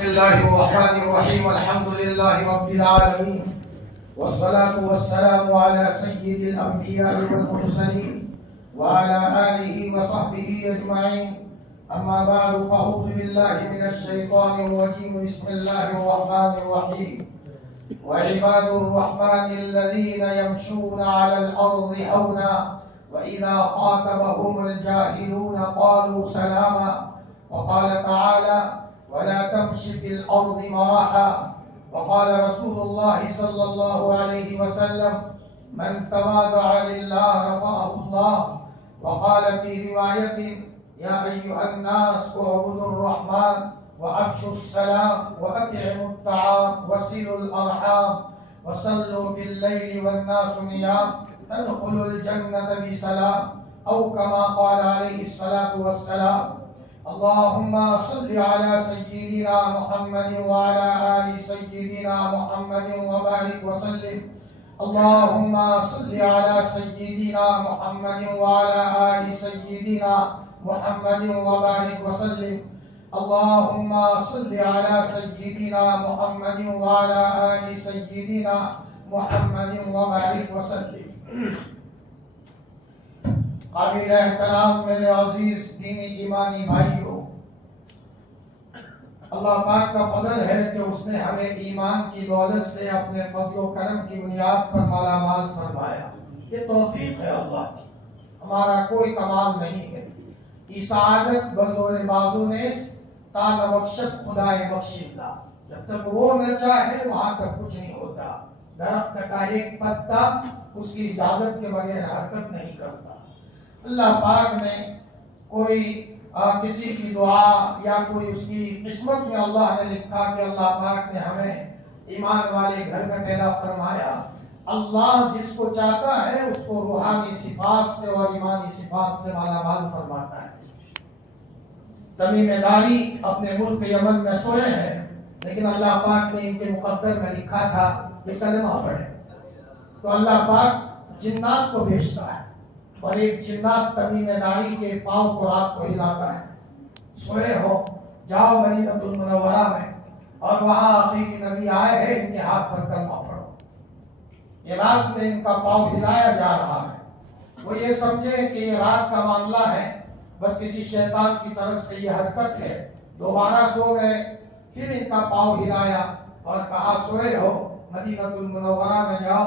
بسم الله الرحمن الرحيم الحمد لله رب العالمين والصلاة والسلام على سيد الأنبياء والمرسلين وعلى آله وصحبه أجمعين أما بعد فأعوذ بالله من الشيطان الرجيم بسم الله الرحمن الرحيم وعباد الرحمن الذين يمشون على الأرض هونا وإذا خاطبهم الجاهلون قالوا سلاما وقال تعالى ولا تمش في الأرض مرحا وقال رسول الله صلى الله عليه وسلم من تواضع لله رفعه الله وقال في رواية يا أيها الناس اعبدوا الرحمن وأفشوا السلام وأطعموا الطعام وصلوا الأرحام وصلوا بالليل والناس نيام تدخلوا الجنة بسلام أو كما قال عليه الصلاة والسلام اللهم صل على سيدنا محمد وعلى آل سيدنا محمد وبارك وسلم اللهم صل على سيدنا محمد وعلى آل سيدنا محمد وبارك وسلم اللهم صل على سيدنا محمد وعلى آل سيدنا محمد وبارك وسلم. قابل احترام میرے عزیز دینی ایمانی بھائیوں، اللہ پاک کا فضل ہے کہ اس نے ہمیں ایمان کی دولت سے اپنے فضل و کرم کی بنیاد پر مالا مال فرمایا. یہ توفیق ہے اللہ کی، ہمارا کوئی کمال نہیں ہے. یہ سعادت بزور بازو نے تا نبخشت خدائے بخشندہ، جب تک وہ نہ چاہے وہاں تک کچھ نہیں ہوتا. درخت کا ایک پتا اس کی اجازت کے بغیر حرکت نہیں کرتا. اللہ پاک نے کوئی کسی کی دعا یا کوئی اس کی قسمت میں اللہ نے لکھا کہ اللہ پاک نے ہمیں ایمان والے گھر میں پیدا فرمایا. اللہ جس کو چاہتا ہے اس کو روحانی صفات سے اور ایمانی صفات سے مالا مال فرماتا ہے. تمیم داری اپنے ملک یمن میں سوئے ہیں، لیکن اللہ پاک نے ان کے مقدر میں لکھا تھا کہ کلمہ پڑھے تو اللہ پاک جنات کو بھیجتا ہے، اور ایک جنات تمیم داری کے پاؤں کو رات کو ہلاتا ہے. سوئے ہو، جاؤ مدینہ المنورہ میں اور وہاں آخری نبی آئے ہیں، ان کے ہاتھ پر کلمہ پڑھو. یہ رات میں ان کا پاؤں ہلایا جا رہا ہے. وہ یہ سمجھے کہ یہ رات کا معاملہ ہے، بس کسی شیطان کی طرف سے یہ حرکت ہے. دوبارہ سو گئے، پھر ان کا پاؤں ہلایا اور کہا سوئے ہو، مدینہ المنورہ میں جاؤ،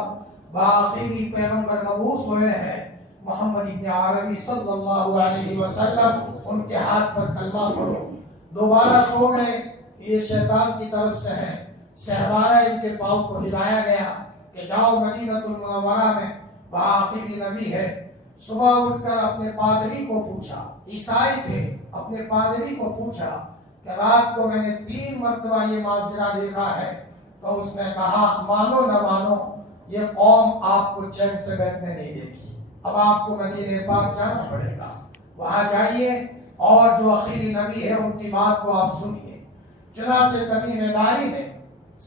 باآخری پیغمبر مبعوث ہوئے ہیں محمد ابن عربی صلی اللہ علیہ وسلم، ان کے ہاتھ پر کلمہ پڑھو. دوبارہ سو گئے، یہ شیطان کی طرف سے ہے. سہوارہ ان کے پاؤں کو ہلایا گیا کہ جاؤ مدینہ المنورہ میں، باآخری نبی ہے. صبح اٹھ کر اپنے پادری کو پوچھا، عیسائی تھے، اپنے پادری کو پوچھا کہ رات کو میں نے 3 مرتبہ یہ ماجرا دیکھا ہے. تو اس نے کہا مانو نہ مانو، یہ قوم آپ کو چین سے بیٹھنے نہیں دے گی. اب آپ کو مدینہ پاک جانا پڑے گا. وہاں جائیے اور جو آخری نبی ہے ان کی بات کو آپ سنیے. چنانچہ تمیم داری نے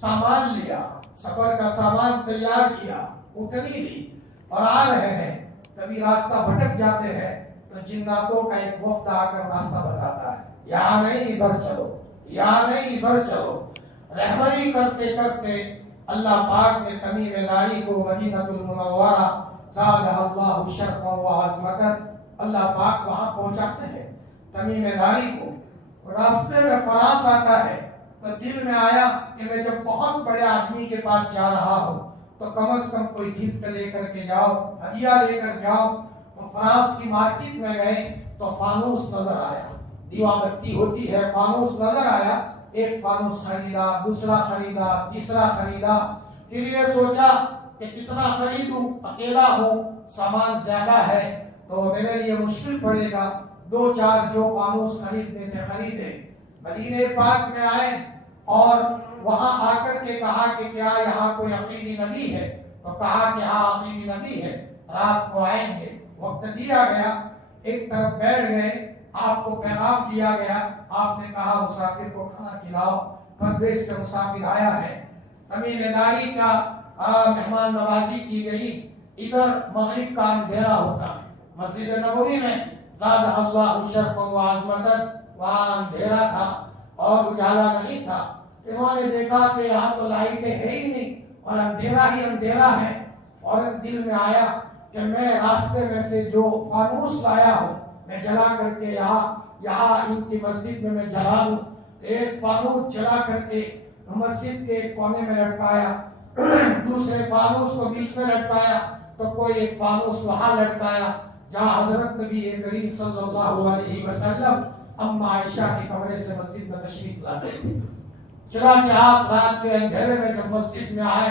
سامان لیا، سفر کا سامان تیار کیا، اٹھنی لی اور آ رہے ہیں. کبھی راستہ بھٹک جاتے ہیں تو جناتوں کا ایک وفد آ کر راستہ بتاتا ہے، یہاں نہیں ادھر چلو، یہاں نہیں ادھر چلو. رہبری کرتے کرتے اللہ پاک نے تمیم داری کو مدینہ المنورہ زادہ اللہ شرفا و عظمتا، اللہ پاک وہاں پہنچاتے ہیں. تمیم داری کو راستے میں فراس آتا ہے تو دل میں آیا کہ میں جب بہت بڑے آدمی کے پاس جا رہا ہوں تو کم از کم کوئی گفٹ لے کر کے جاؤ، ہدیہ لے کر جاؤ. تو فراس کی مارکیٹ میں گئے تو فانوس نظر آیا، دیوا بتی ہوتی ہے، فانوس نظر آیا. ایک فانوس خریدا، دوسرا خریدا، تیسرا خریدا. پھر یہ سوچا کہ کتنا خریدوں، اکیلا ہوں، سامان زیادہ ہے تو میرے لیے مشکل پڑے گا. 2-4 جو فانوس خریدنے تھے خریدے. مدینہ پاک میں آئے اور وہاں آ کر کے کہا کہ کیا یہاں کوئی آخری نبی ہے؟ تو کہا کہ ہاں آخری نبی ہے، رات کو آئیں گے. وقت دیا گیا، ایک طرف بیٹھ گئے، آپ کو پیغام دیا گیا. آپ نے کہا مسافر کو کھانا کھلاؤ، پردیس سے مسافر آیا ہے. تمیم داری کا مہمان نوازی کی گئی. ادھر مغرب کا اندھیرا ہوتا ہے، مسجد نبوی میں زادہ اللہ شرفا و عظمتا، وہاں اندھیرا تھا اور اجالا نہیں تھا. انہوں نے دیکھا کہ یہاں تو لائٹیں ہے ہی نہیں اور اندھیرا ہی اندھیرا ہے. فوراً دل میں آیا کہ میں راستے میں سے جو فانوس لایا ہوں میں جلا کر کے یہاں ان کی مسجد میں جلا دوں. ایک فانوس جلا کر کے مسجد کے ایک کونے میں لٹکایا, دوسرے فانوس کو بیچ میں لٹکایا, تو کوئی ایک فانوس وہاں لٹکایا جہاں حضرت نبی کریم صلی اللہ علیہ وسلم اما عائشہ کے کمرے سے مسجد میں تشریف لاتے تھے. چنانچہ آپ رات کے اندھیرے میں جب مسجد میں آئے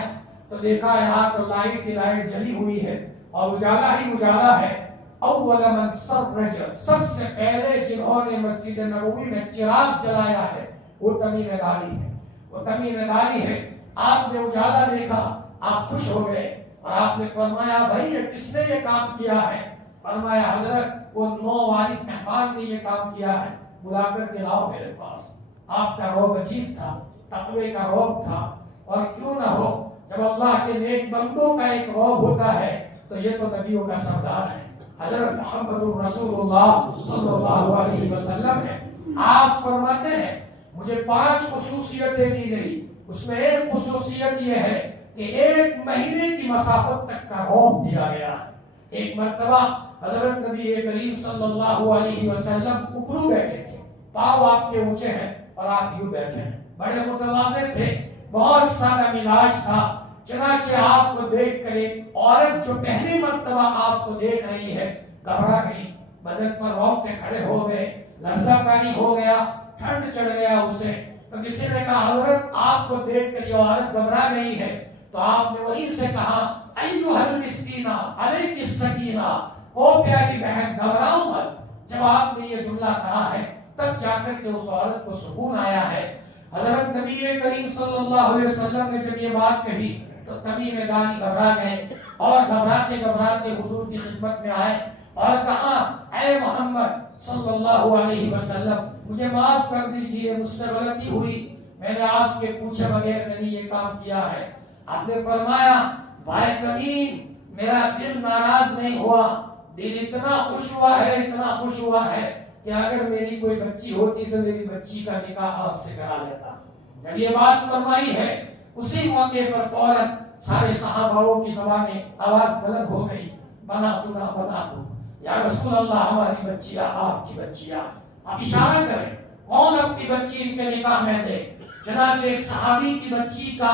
تو دیکھا یہاں تو لائٹ کی لائٹ جلی ہوئی ہے اور اجالا ہی اجالا ہے. اول من سرج, سب سے پہلے جنہوں نے مسجد نبوی میں چراغ جلایا ہے وہ تمیم داری ہے. وہ تمیم داری ہے. آپ نے اجالا دیکھا, آپ خوش ہو گئے اور آپ نے فرمایا بھائی یہ کس نے یہ کام کیا ہے؟ فرمایا حضرت وہ 9 والد مہمان نے یہ کام کیا ہے, بلا کر کے لاؤ میرے پاس. آپ کا روب عجیب تھا, تقوی کا روب تھا, اور کیوں نہ ہو جب اللہ کے نیک بندوں کا ایک روب ہوتا ہے تو یہ تو نبیوں کا سردار ہے, حضرت محمد رسول اللہ صلی اللہ علیہ وسلم ہے. آپ فرماتے ہیں مجھے 5 خصوصیتیں دی گئی, اس میں ایک خصوصیت یہ ہے کہ 1 مہینے کی مسافت تک کا روب دیا گیا ہے. ایک مرتبہ حضرت نبی کریم صلی اللہ علیہ وسلم اکڑو بیٹھے تھے, پاؤں آپ کے اونچے ہیں اور آپ یوں بیٹھے ہیں, بڑے متواضع تھے, بہت سادہ مزاج تھا. چنانچہ آپ کو دیکھ کر ایک عورت جو پہلی مرتبہ آپ کو دیکھ رہی ہے گھبرا گئی, بدن پر رونگٹے کھڑے ہو گئے, لرزہ کاری ہو گیا, ٹھنڈ چڑھ گیا اسے. تو کسی نے کہا حضرت آپ کو دیکھ کر یہ عورت گھبرا گئی ہے, تو آپ نے وہیں سے کہا ایھا المسکینہ علیک السکینہ, او پیاری بہن گھبراؤ مت. جب آپ نے یہ جملہ کہا ہے تب جا کر کے اس عورت کو سکون آیا ہے. حضرت نبی کریم صلی اللہ علیہ وسلم نے جب یہ بات کہی تو تمیم داری گھبرا گئے اور گھبراتے گھبراتے حضور کی خدمت میں آئے اور کہا اے محمد صلی اللہ علیہ وسلم مجھے معاف کر دیجئے, مجھ سے غلطی ہوئی, میں نے آپ کے پوچھے بغیر میں نے یہ کام کیا ہے. آپ نے فرمایا بھائی تمیم میرا دل ناراض نہیں ہوا, دل اتنا خوش ہوا ہے, اتنا خوش ہوا ہے کہ اگر میری کوئی بچی ہوتی تو میری بچی کا نکاح آپ سے کرا لیتا. جب یہ بات فرمائی ہے اسی موقع پر فوراً سارے صحاباؤں کی زبانیں آواز بلند ہو گئی, بنا تو یا رسول اللہ ہماری بچیاں آپ کی بچیاں. آپ اشارہ کریں کون اپنی بچی ان کے نکاح میں دے. چنانچہ ایک صحابی کی بچی کا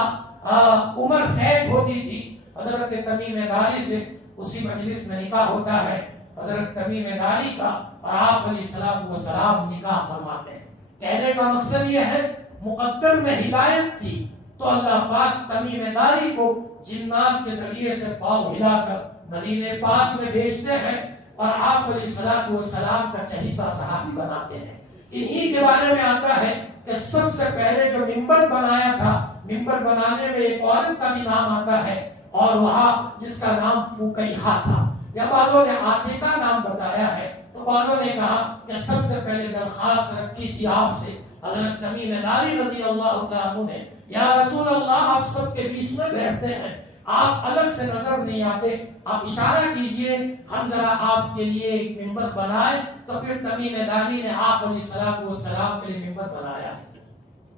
عمر سیٹ ہوتی تھی, حضرت تمیم داری سے اسی مجلس میں نکاح ہوتا ہے. حضرت تمیم داری کا اور آپ علیہ السلام نکاح فرماتے ہیں. کہنے کا مقصد یہ ہے مقدر میں ہدایت تھی تو اللہ پاک تمیم داری کو جنات کے ذریعے سے پاؤں ہلا کر مدینے پاک میں بھیجتے ہیں اور آپ علیہ السلام کا چہیتا صحابی بناتے ہیں. انہی کے بارے میں آتا ہے کہ سب سے پہلے جو منبر بنایا تھا, منبر بنانے میں ایک عورت کا بھی نام آتا ہے اور وہاں جس کا نام فوکیہا تھا, یا بعضوں نے عاتقہ نام بتایا ہے. تو بعضوں نے کہا کہ سب سے پہلے درخواست رکھی تھی آپ سے حضرت تمیم داری رضی اللہ تعالیٰ عنہ نے, یا رسول اللہ آپ سب کے بیچ میں بیٹھتے ہیں, آپ الگ سے نظر نہیں آتے, آپ اشارہ کیجئے ہم ذرا آپ کے لیے ایک منبر بنائے. تو پھر تمیم داری نے آپ علیہ السلام کے لیے منبر بنایا.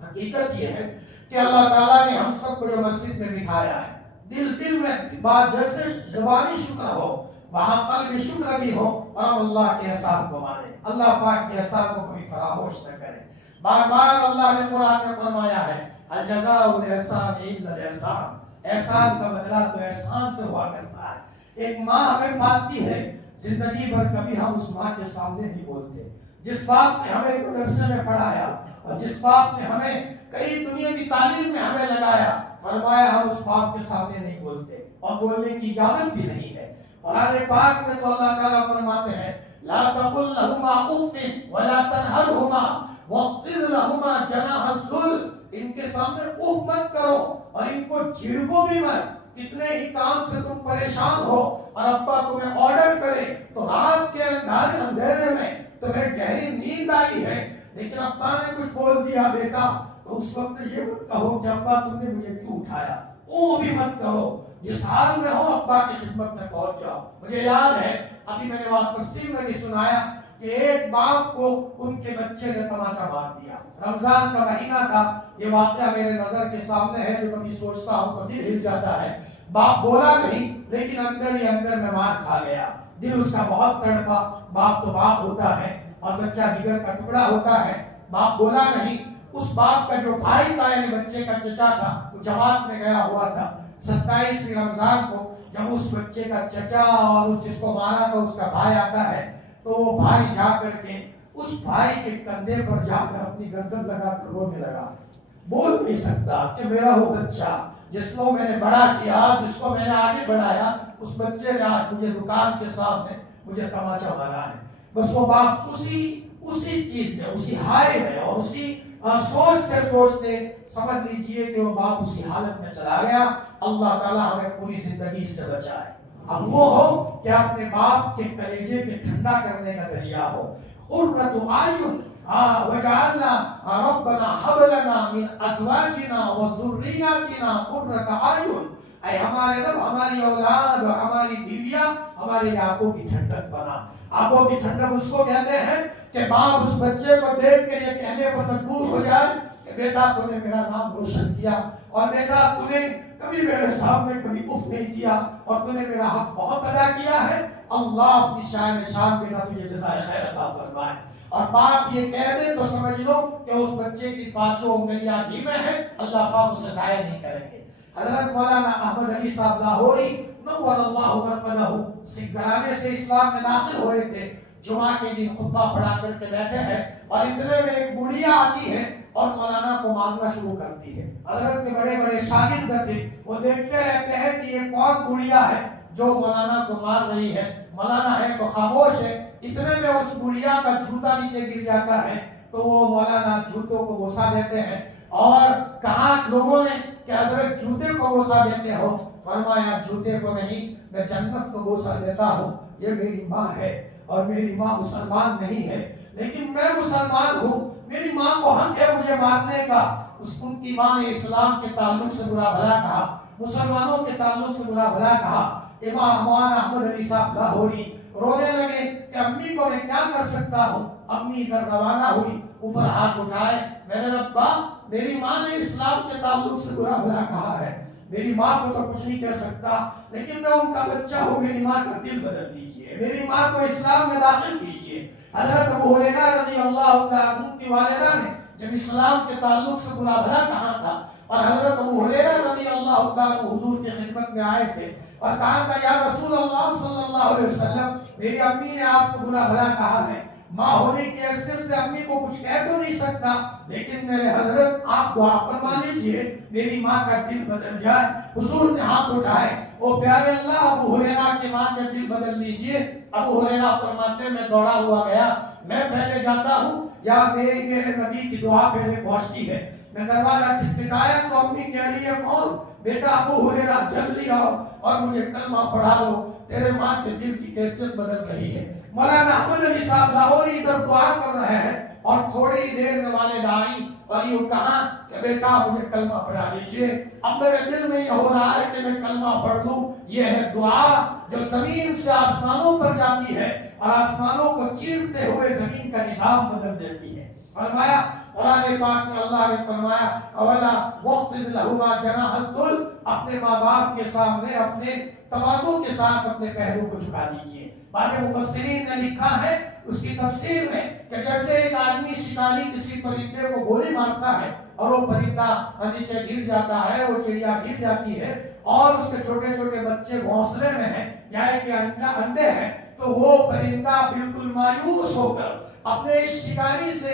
حقیقت یہ ہے کہ اللہ تعالیٰ نے ہم سب کو جو مسجد میں بٹھایا ہے, دل میں بات جیسے زبانی شکر ہو وہاں قلبی شکر بھی ہو اور ہم اللہ کے احسان کو مانیں, اللہ پاک کے احسان کو کبھی فراموش نہ کریں. بار بار اللہ نے قرآن میں فرمایا ہے الجزاء الاحسان الا الاحسان, احسان کا بدلہ تو احسان سے ہوا کرتا ہے. ایک ماں ہمیں پالتی ہے, زندگی بھر کبھی ہم اس ماں کے سامنے نہیں بولتے. جس باپ نے ہمیں مدرسے میں پڑھایا اور جس باپ نے ہمیں کئی دنیاوی تعلیم میں ہمیں لگایا, فرمایا ہم اس باپ کے سامنے نہیں بولتے اور بولنے کی اجازت بھی نہیں ہے. قرآن پاک میں تو اللہ تعالیٰ فرماتے ہیں لا تقل لهما اف ولا تنهرهما واخفض لهما جناح الذل, ان کے سامنے اف مت کرو اور ان کو جھڑکو بھی مت. کتنے ہی کام سے تم پریشان ہو اور ابا تمہیں آرڈر کرے تو رات کے اندھیرے میں تمہیں گہری نیند آئی ہے لیکن ابا نے کچھ بول دیا بیٹا, تو اس وقت یہ مت کہو کہ ابا تم نے مجھے کیوں اٹھایا, وہ بھی مت کرو. جس حال میں ہو ابا کی خدمت میں پہنچ جاؤ. مجھے یاد ہے ابھی میں نے وہاں تفسیر میں بھی سنایا کہ ایک باپ کو ان کے بچے نے تماچا مار دیا. رمضان کا مہینہ تھا. یہ واقعہ میرے نظر کے سامنے ہے، جو کبھی سوچتا ہوں تو دل ہل جاتا ہے. باپ بولا نہیں لیکن اندر ہی اندر میں مار کھا گیا. دل اس کا بہت تڑپا. باپ تو باپ ہوتا ہے اور بچہ جگر کا ٹکڑا ہوتا ہے. باپ بولا نہیں. اس باپ کا جو بھائی تھا یعنی بچے کا چچا تھا، وہ جماعت میں گیا ہوا تھا. 27ویں رمضان کو جب اس بچے کا چچا اور جس کو مارا تھا اس کا بھائی آتا ہے، تو وہ بھائی جا کر کے اس بھائی کے کندھے پر جا کر اپنی گردن لگا کر رونے لگا. بول نہیں سکتا کہ میرا وہ بچہ جس کو میں نے بڑا کیا، جس کو میں نے آگے بڑھایا، اس بچے نے آج مجھے دکان کے سامنے مجھے تماچا مارا ہے. بس وہ باپ اسی چیز میں، اسی ہائے میں اور اسی سوچتے سوچتے سمجھ لیجئے کہ وہ باپ اسی حالت میں چلا گیا. اللہ تعالیٰ ہمیں پوری زندگی سے بچائے. ہم وہ ہو کہ اپنے باپ کے کلیجے کے ٹھنڈا کرنے کا ذریعہ ہو. قرۃ اعین وجعلنا ربنا هب لنا من ازواجنا وذرياتنا قرۃ اعین. اے ہمارے رب، ہماری اولاد اور ہماری بیویاں ہماری آنکھوں کی ٹھنڈک بنا. آنکھوں کی ٹھنڈک اس کو کہتے ہیں کہ باپ اس بچے کو دیکھ کر یہ کہنے پر مجبور ہو جائے کہ بیٹا تو نے میرا نام روشن کیا، اور بیٹا تو نے کبھی میرے سامنے کبھی اف نہیں کیا، اور تو نے میرا حق بہت ادا کیا ہے. اللہ اپنی شان بیٹا تجھے جزائے خیر عطا فرمائے. اور باپ یہ کہہ دے تو سمجھ لو کہ اس بچے کی پانچوں انگلیاں گھی میں ہیں، اللہ پاک اسے ضائع نہیں کریں گے. حضرت مولانا احمد علی صاحب لاہوری نور اللہ مرقدہ سکھ گھرانے سے اسلام میں داخل ہوئے تھے. جمعہ کے دن خطبہ پڑھا کر کے بیٹھے ہیں اور اتنے میں ایک بڑھیا آتی ہے اور مولانا کو مارنا شروع کرتی ہے. حضرت کے بڑے بڑے شاگرد تھے، وہ دیکھتے رہتے ہیں کہ یہ کون بڑھیا ہے جو مولانا کو مار رہی ہے. مولانا ہے تو خاموش ہے. اتنے میں اس بڑھیا کا جوتا نیچے گر جاتا ہے تو وہ مولانا جوتوں کو بوسا دیتے ہیں. اور کہا لوگوں نے کہ حضرت جوتے کو بوسا دیتے ہو؟ فرمایا جوتے کو نہیں، میں جنت کو بوسا دیتا ہوں. یہ میری ماں ہے اور میری ماں مسلمان نہیں ہے لیکن میں مسلمان ہوں. میری ماں کو حق ہے مجھے مارنے کا. ان کی ماں نے اسلام کے تعلق سے برا بھلا کہا، مسلمانوں کے تعلق سے برا بھلا کہا. امام مولانا احمد علی صاحب لاہوری رونے لگے کہ امی کو میں کیا کر سکتا ہوں. امی ادھر روانہ ہوئی، اوپر ہاتھ اٹھائے، میرے ربا میری ماں نے اسلام کے تعلق سے برا بھلا کہا ہے، میری ماں کو تو کچھ نہیں کہہ سکتا لیکن میں ان کا بچہ ہوں، میری ماں کا دل بدل دیجیے، میری ماں کو اسلام میں داخل کیجیے. حضرت ابو ہریرہ رضی اللہ تعالیٰ عنہ کی والدہ نے جب اسلام کے تعلق سے برا بھلا کہا تھا اور حضرت ابو ہریرہ رضی اللہ تعالیٰ عنہ حضور کی خدمت میں آئے تھے اور کہا تھا یا رسول اللہ صلی اللہ علیہ وسلم میری امی نے آپ کو برا بھلا کہا ہے. ماں ہونے کی حیثیت سے امی کو کچھ کہہ تو نہیں سکتا لیکن میرے حضرت آپ دعا فرما لیجئے میری ماں کا دل بدل جائے. حضور نے ہاتھ اٹھائے، او پیارے اللہ ابو ہریرہ کی ماں کا دل بدل لیجئے. ابو ہریرہ فرماتے میں دوڑا ہوا گیا، میں پہلے جاتا ہوں یا میرے نبی کی دعا پہلے پہنچتی ہے. میں دروازہ ٹھکٹھکایا تو امی کہہ رہی ہے کون؟ بیٹا ابو ہریرہ جلدی آؤ اور مجھے کلمہ پڑھا لو، تیرے ماں کے دل کی کیفیت بدل رہی ہے. مولانا احمد علی صاحب لاہوری ادھر دعا کر رہے ہیں اور تھوڑی ہی دیر میں والد آئی اور یہ کہا کہ بیٹا مجھے کلمہ پڑھا لیجئے. اب میرے دل میں یہ ہو رہا ہے کہ میں کلمہ پڑھ لوں. یہ ہے دعا جو زمین سے آسمانوں پر جاتی ہے اور آسمانوں کو چیرتے ہوئے زمین کا نظام بدل دیتی ہے. فرمایا قرآن پاک میں اللہ نے فرمایا اولا وَخْفِضْ لَهُمَا جَنَاحَ الذُّلِّ، اپنے ماں باپ کے سامنے اپنے تواضع کے ساتھ اپنے پہلو کو جھکا دیجیے. بعض مفسرین نے لکھا ہے اس کی تفسیر میں کہ جیسے ایک آدمی شکاری کسی پرندے کو گولی مارتا ہے اور وہ پرندہ نیچے گر جاتا ہے، وہ چڑیا گر جاتی ہے اور اس کے چھوٹے چھوٹے بچے گھونسلے میں ہیں یا کہ انڈے ہیں، تو وہ پرندہ بالکل مایوس ہو کر اپنے اس شکاری سے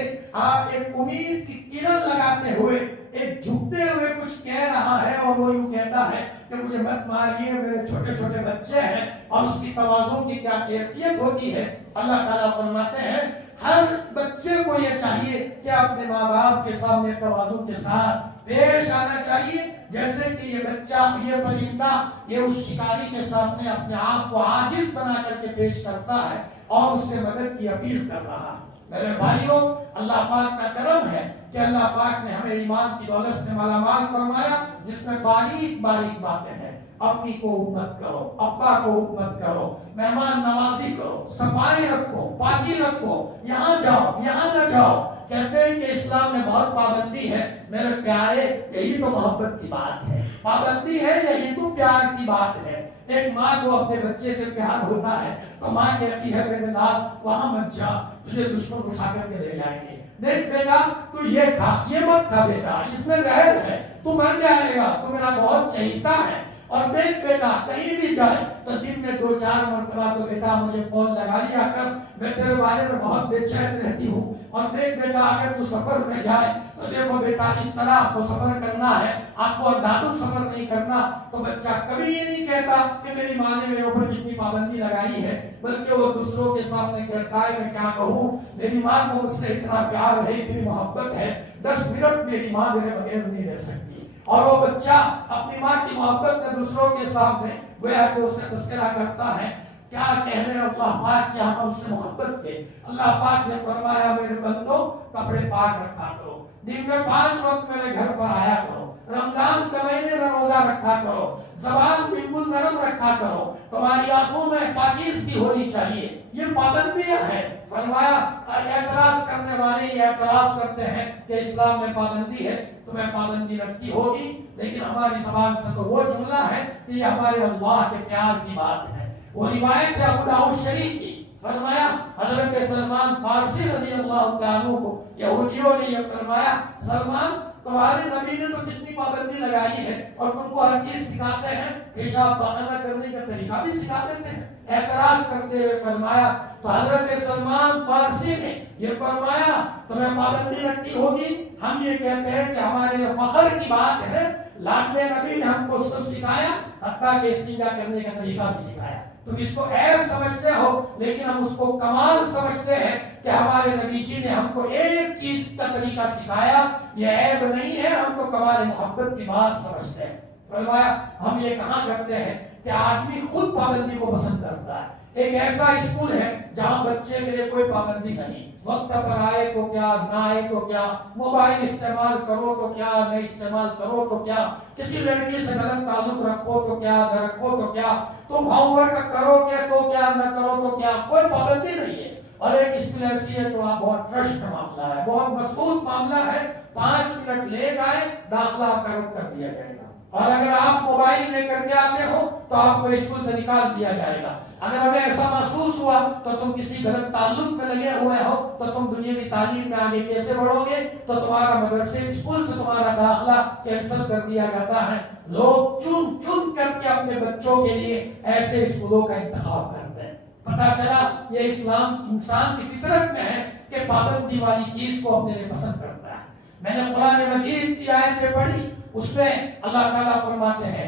ایک امید کی کرن لگاتے ہوئے ایک جھکتے ہوئے کچھ کہہ رہا ہے اور وہ یوں کہتا ہے کہ مجھے مت ماریے، میرے چھوٹے چھوٹے بچے ہیں. اور اس کی تواضع کی کیا کیفیت ہوتی ہے. اللہ تعالیٰ فرماتے ہیں ہر بچے کو یہ چاہیے کہ اپنے ماں باپ کے سامنے تواضع کے ساتھ پیش آنا چاہیے، جیسے کہ یہ بچہ، یہ پرندہ، یہ اس شکاری کے سامنے اپنے آپ کو عاجز بنا کر کے پیش کرتا ہے اور اس سے مدد کی اپیل کر رہا ہے. میرے بھائیوں، اللہ پاک کا کرم ہے کہ اللہ پاک نے ہمیں ایمان کی دولت سے مالا مال فرمایا جس میں باریک باریک باتیں ہیں. امی کو مت کرو، ابا کو مت کرو، مہمان نوازی کرو، صفائی رکھو، پاکی رکھو، یہاں جاؤ یہاں نہ جاؤ۔ کہتے ہیں کہ اسلام میں بہت پابندی ہے، میرے پیارے یہی تو محبت کی بات ہے، پابندی ہے یہی تو پیار کی بات ہے۔ ایک ماں کو اپنے بچے سے پیار ہوتا ہے تو ماں کہتی ہے میرے لال وہاں مت جا، تجھے دشمن اٹھا کر کے لے جائیں گے، دیکھ بیٹا تو یہ کھا، یہ مت کھا بیٹا، اس میں زہر ہے، تو مر جائے گا، تو میرا بہت چہیتا ہے۔ اور دیکھ بیٹا کہیں بھی جائے تو دن میں 2-4 مرتبہ تو بیٹا مجھے فون لگا لیا کر، میں تیرے بارے میں بہت بے چین رہتی ہوں۔ اور دیکھ بیٹا اگر تو سفر میں جائے تو دیکھو بیٹا اس طرح آپ کو سفر کرنا ہے، آپ کو اندھادھند سفر نہیں کرنا۔ تو بچہ کبھی یہ نہیں کہتا کہ میری ماں نے میرے اوپر کتنی پابندی لگائی ہے، بلکہ وہ دوسروں کے سامنے کہتا ہے میں کیا کہوں، میری ماں کو مجھ سے اتنا پیار ہے، اتنی محبت ہے، 10 منٹ میری ماں میرے بغیر نہیں رہ سکتی۔ اور وہ بچہ اپنی ماں کی محبت میں دوسروں کے سامنے گویا کہ اس نے تذکرہ کرتا ہے، کیا کہنے اللہ پاک کیا ہم سے محبت کے۔ اللہ پاک نے فرمایا میرے بندو کپڑے پاک رکھا کرو، دن میں 5 وقت میرے گھر پر آیا کرو، رمضان کے مہینے میں روزہ رکھا کرو، زبان بالکل نرم رکھا کرو، تمہاری آنکھوں میں پاکیزگی ہونی چاہیے۔ یہ پابندیاں ہیں۔ فرمایا اعتراض کرنے والے یہ اعتراض کرتے ہیں کہ اسلام میں پابندی ہے، تمہیں پابندی رکھتی ہوگی، لیکن ہماری زبان سے تو وہ جملہ ہے کہ یہ ہمارے اللہ کے پیار کی بات ہے۔ وہ روایت ہے ابو داؤد شریف کی، فرمایا حضرت سلمان فارسی رضی اللہ تعالیٰ عنہ کو یہودیوں نے یہ فرمایا، سلمان تمہارے نبی نے تو کتنی پابندی لگائی ہے اور تم کو ہر چیز سکھاتے ہیں، پیشاب پاخانہ کرنے کا طریقہ بھی سکھا دیتے ہیں۔ اعتراض کرتے ہوئے فرمایا تو حضرت سلمان فارسی نے یہ فرمایا تمہیں پابندی رکھتی ہوگی، ہم یہ کہتے ہیں کہ ہمارے لیے فخر کی بات ہے، لاڈلے نبی نے ہم کو سب سکھایا، حتیٰ کہ استنجا کرنے کا طریقہ بھی سکھایا۔ تم اس کو عیب سمجھتے ہو لیکن ہم اس کو کمال سمجھتے ہیں کہ ہمارے نبی جی نے ہم کو ایک چیز کا طریقہ سکھایا، یہ عیب نہیں ہے، ہم تو کمال محبت کی بات سمجھتے ہیں۔ فرمایا ہم یہ کہاں کرتے ہیں کہ آدمی خود پابندی کو پسند کرتا ہے۔ ایک ایسا اسکول ہے جہاں بچے کے لیے کوئی پابندی نہیں، وقت پر آئے تو کیا، نہ آئے تو کیا، موبائل استعمال کرو تو کیا، نہیں استعمال کرو تو کیا، کسی لڑکی سے غلط تعلق رکھو تو کیا، نہ رکھو تو کیا، تم ہوم ورک کرو گے تو کیا، نہ کرو تو کیا، کوئی پابندی نہیں ہے۔ اور ایک اسکول ایسی ہے تو بہت ٹرسٹ معاملہ ہے، بہت مضبوط معاملہ ہے، 5 منٹ لیٹ آئے داخلہ طلب کر دیا جائے گا، اور اگر آپ موبائل لے کر کے آتے ہو تو آپ کو اسکول سے نکال دیا جائے گا۔ اگر ہمیں ایسا محسوس ہوا تو تم کسی غلط تعلق میں لگے ہوئے ہو تو تم دنیاوی تعلیم میں آگے کیسے بڑھو گے، تو تمہارا مدرسے اسکول سے تمہارا داخلہ کینسل کر دیا جاتا ہے۔ لوگ چن چن کر کے اپنے بچوں کے لیے ایسے اسکولوں کا انتخاب کرتے ہیں۔ پتہ چلا یہ اسلام انسان کی فطرت میں ہے کہ پابندی والی چیز کو اپنے لیے پسند کرتا ہے۔ میں نے قرآن مجید کی آیتیں پڑھی، اس میں اللہ تعالیٰ فرماتے ہیں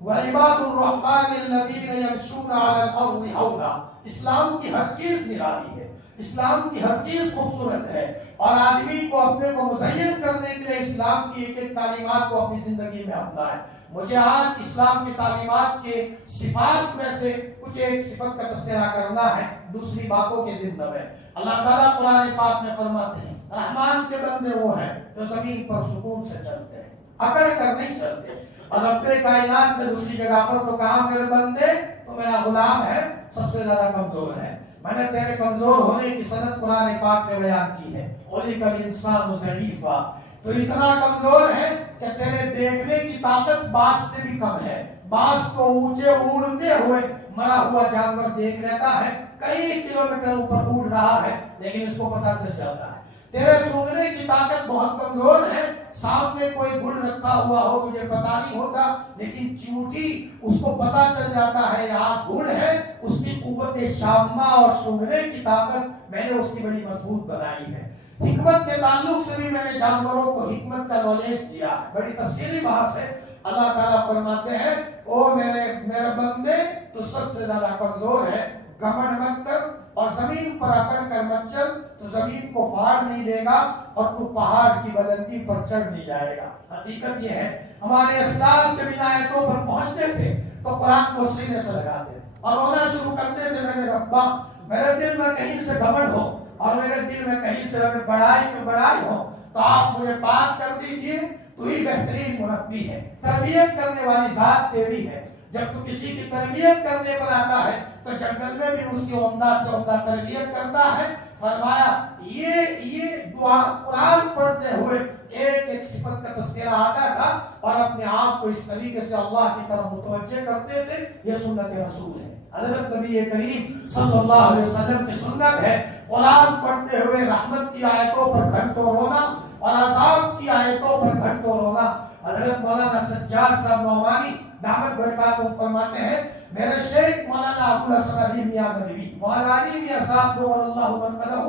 وَعِبَادُ الرَّحْمَنِ الَّذِينَ يَمْشُونَ عَلَى الْأَرْضِ هَوْنًا۔ اسلام کی ہر چیز نرالی ہے، اسلام کی ہر چیز خوبصورت ہے، اور آدمی کو اپنے کو مزین کرنے کے لیے اسلام کی ایک ایک تعلیمات کو اپنی زندگی میں اپنائے۔ مجھے آج اسلام کی تعلیمات کے صفات میں سے کچھ ایک صفت کا تذکرہ کرنا ہے دوسری باتوں کے ضمن میں۔ اللہ تعالیٰ قرآن پاک میں فرماتے ہیں رحمان کے بندے وہ ہیں جو زمین پر سکون سے چلتے ہیں، اکڑ کر نہیں چلتے۔ اور رب کائنات نے دوسری جگہ پر تو کہا میرے بندے تو میرا غلام ہے، سب سے زیادہ کمزور ہے، میں نے تیرے کمزور ہونے کی سند قرآن پاک نے بیان کی ہے، خلق الانسان ضعیفا، تو اتنا کمزور ہے کہ تیرے دیکھنے کی طاقت باز سے بھی کم ہے۔ باز کو اونچے اڑتے ہوئے مرا ہوا جانور دیکھ لیتا ہے، کئی کلومیٹر اوپر اڑ رہا ہے لیکن اس کو پتہ چل جاتا ہے۔ تیرے سونگنے کی طاقت بہت کمزور ہے، سامنے کوئی گل رکھا ہوا ہو تجھے پتا نہیں ہوتا، لیکن چیونٹی اس کو پتا چل جاتا ہے یہاں گل ہے، اس کی قوت شامہ اور سونگنے کی طاقت میں نے اس کی بڑی مضبوط بنائی ہے۔ حکمت کے تعلق سے بھی میں نے جانوروں کو حکمت کا نالج دیا ہے، بڑی تفصیلی بحث ہے۔ اللہ تعالیٰ فرماتے ہیں او میرے بندے تو سب سے زیادہ کمزور ہے، گھمنڈ مت کر اور زمین پر اکڑ کر مت چل، تو زمین کو پھاڑ نہیں دے گا اور تو پہاڑ کی بلندی پر چڑھ نہیں جائے گا۔ حقیقت یہ ہے ہمارے اسلام جب ان آیتوں پر پہنچتے تھے تو قرآن کو سینے سے لگاتے تھے اور رونا شروع کرتے تھے، میرے ربا میرے دل میں کہیں سے گھمنڈ ہو اور میرے دل میں کہیں سے اگر بڑائی میں بڑائی ہو تو آپ مجھے پاک کر دیجئے، تو ہی بہترین مربی ہے، تربیت کرنے والی ذات تیری ہے۔ جب تو کسی کی تربیت کرنے پر آتا ہے تو جنگل میں بھی اس کی عمدہ سے عمدہ تربیت کرتا ہے۔ فرمایا یہ دعا قرآن پڑھتے ہوئے ایک ایک صفت کا تذکرہ آتا تھا اور اپنے آپ کو اس طریقے سے اللہ کی طرف متوجہ کرتے تھے۔ یہ سنت رسول ہے، حضرت نبی کریم صلی اللہ علیہ وسلم کی سنت ہے۔ قرآن پڑھتے ہوئے رحمت کی آیتوں پر گھنٹوں رونا اور عذاب کی آیتوں پر گھنٹوں رونا۔ حضرت مولانا سجاد صاحب نعمانی دامت برکاتہم فرماتے ہیں، میرے شیخ مولانا ابوالحسن علی میاں ندوی، مولانا علی میاں صاحب جو اللہ مرکزہ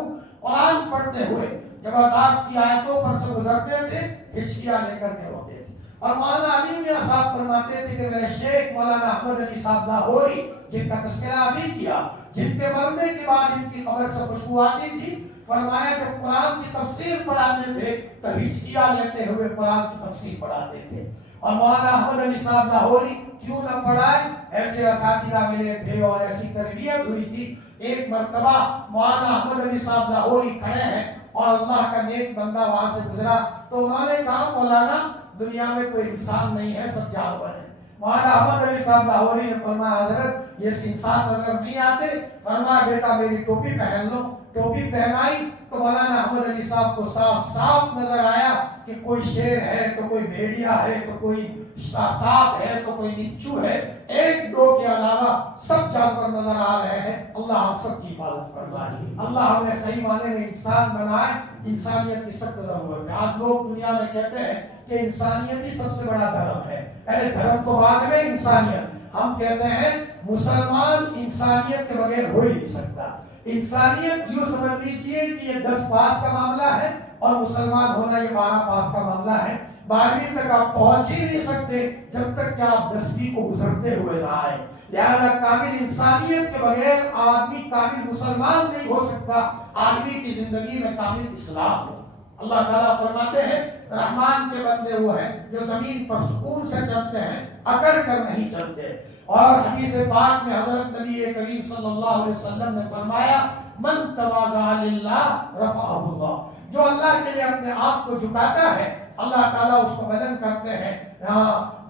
قرآن پڑھتے ہوئے جب عذاب کی آیتوں پر سے گزرتے تھے ہچکیاں لے کر کے روتے تھے۔ اور مولانا علی میاں صاحب فرماتے تھے کہ میرے شیخ مولانا احمد علی صاحب لاہوری، جن کا تذکرہ ابھی کیا، جن کے مرنے کے بعد ان کی قبر سے خوشبو آتی تھی، فرمایا جب قرآن کی تفسیر پڑھاتے تھے تو ہچکیاں لیتے ہوئے قرآن کی تفسیر پڑھاتے تھے۔ اور مولانا احمد علی صاحب لاہوری کیوں نہ پڑھائے، ایسے اساتذہ ملے تھے اور ایسی تربیت ہوئی تھی۔ ایک مرتبہ مولانا احمد علی صاحب لاہوری کھڑے ہیں اور اللہ کا نیک بندہ وہاں سے گزرا تو انہوں نے کہا مولانا دنیا میں کوئی انسان نہیں ہے، سب جانور ہیں۔ مولانا احمد علی صاحب لاہوری نے فرمایا حضرت یہ انسان نظر نہیں آتے، فرمایا بیٹا میری ٹوپی پہن لو۔ ٹوپی پہنائی تو مولانا احمد علی صاحب کو صاف صاف نظر آیا کہ کوئی شیر ہے تو کوئی بھیڑیا ہے تو کوئی سانپ ہے تو کوئی نچو ہے، ایک دو کے علاوہ سب جانور نظر آ رہے ہیں۔ اللہ ہم سب کی حفاظت فرمائے، اللہ ہمیں صحیح معنی میں انسان بنائے۔ انسانیت کی سخت ضرورت ہے۔ آج لوگ دنیا میں کہتے ہیں کہ انسانیت ہی سب سے بڑا دھرم ہے، ارے دھرم تو بعد میں انسانیت۔ ہم کہتے ہیں مسلمان انسانیت کے بغیر ہو ہی نہیں سکتا۔ انسانیت یوں سمجھ لیجیے کہ یہ 10 پاس کا معاملہ ہے اور مسلمان ہونا یہ 12 پاس کا معاملہ ہے۔ 12ویں تک آپ پہنچ ہی نہیں سکتے جب تک کہ آپ 10ویں کو گزرتے ہوئے نہ آئے۔ لہذا کامل انسانیت کے بغیر آدمی کامل مسلمان نہیں ہو سکتا۔ آدمی کی زندگی میں کامل اسلام ہو۔ اللہ تعالیٰ فرماتے ہیں رحمان کے بندے وہ ہیں جو زمین پر سکون سے چلتے ہیں، اکڑ کر نہیں چلتے۔ اور حدیث پاک میں حضرت نبی کریم صلی اللہ علیہ وسلم نے فرمایا من تواضع للہ رفعہ اللہ، جو اللہ کے لیے اپنے آپ کو جھکاتا ہے اللہ تعالیٰ اس کو بلند کرتے ہیں۔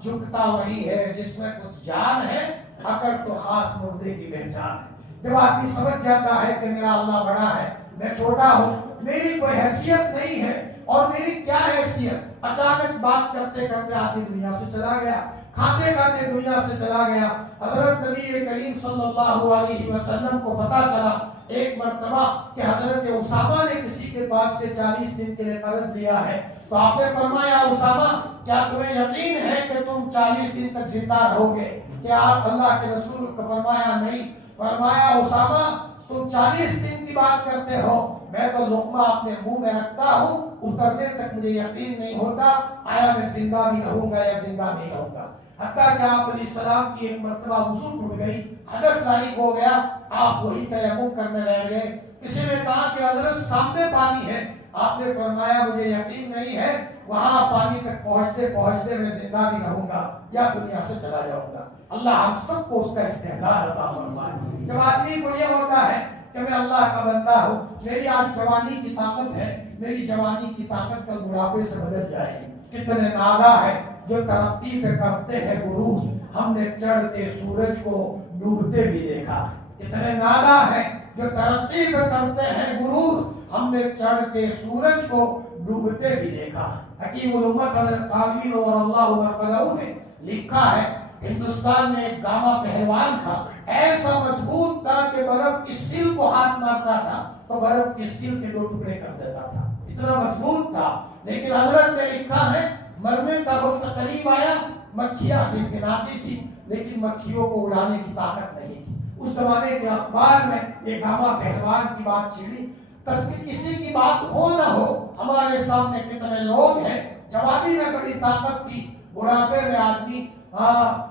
جھکتا وہی ہے جس میں کچھ جان ہے، اکڑ تو خاص مردے کی پہچان ہے۔ جب آدمی سمجھ جاتا ہے کہ میرا اللہ بڑا ہے، میں چھوٹا ہوں، میری کوئی حیثیت نہیں ہے اور میری کیا حیثیت، اچانک بات کرتے کرتے آدمی دنیا سے چلا گیا، کھاتے کھاتے دنیا سے چلا گیا۔ حضرت نبی کریم صلی اللہ علیہ وسلم کو پتا چلا ایک مرتبہ کہ حضرت اسامہ نے کسی کے پاس سے 40 دن کے لیے قرض لیا ہے، تو آپ نے فرمایا اسامہ کیا تمہیں یقین ہے کہ تم 40 دن تک زندہ رہو گے؟ کیا آپ اللہ کے رسول کو فرمایا نہیں؟ فرمایا اسامہ تم 40 دن کی بات کرتے ہو، میں تو لقمہ اپنے منہ میں رکھتا ہوں، اترنے تک مجھے یقین نہیں ہوتا آیا میں زندہ بھی رہوں گا یا زندہ نہیں رہوں گا۔ حتیٰ کہ آپ علیہ السلام کی ایک مرتبہ وضو ٹوٹ گئی، حدث لاحق ہو گیا، آپ وہی تیمم کرنے بیٹھ گئے۔ کسی نے کہا کہ حضرت سامنے پانی ہے، آپ نے فرمایا مجھے یقین نہیں ہے وہاں پانی تک پہنچتے پہنچتے میں زندہ بھی رہوں گا یا دنیا سے چلا جاؤں گا۔ اللہ ہم سب کو اس کا استحضار عطا فرمائے۔ جب آدمی کو یہ ہوتا ہے کہ میں اللہ کا بندہ ہوں، میری آج جوانی کی طاقت ہے، میری جوانی کی طاقت کل بڑھاپے سے بدل جائے گی۔ کتنے نادا ہے جو ترقی پہ کرتے ہیں غرور، ہم نے چڑھتے سورج کو ڈوبتے بھی دیکھا۔ کتنے نادا ہے جو ترقی پہ کرتے ہیں غرور، ہم نے چڑھتے سورج کو ڈوبتے بھی دیکھا۔ حکیم الامت حضرت تعویل اور اللہ مرکزہ نے لکھا ہے ہندوستان میں ایک گاما پہلوان تھا، ایسا مضبوط تھا کہ برف کی سیل کو ہاتھ مارتا تھا تو برف کی سیل کے 2 ٹکڑے کر دیتا تھا، اتنا مضبوط تھا۔ لیکن حضرت نے لکھا ہے مرنے کا وقت قریب آیا، مکھیاں بناتی تھی لیکن مکھیوں کو اڑانے کی طاقت نہیں تھی۔ اس زمانے کے اخبار میں یہ گاما پہلوان کی بات چھڑی۔ کسی کی بات ہو نہ ہو، ہمارے سامنے کتنے لوگ ہیں، جوانی میں بڑی طاقت تھی، بڑھاپے میں آدمی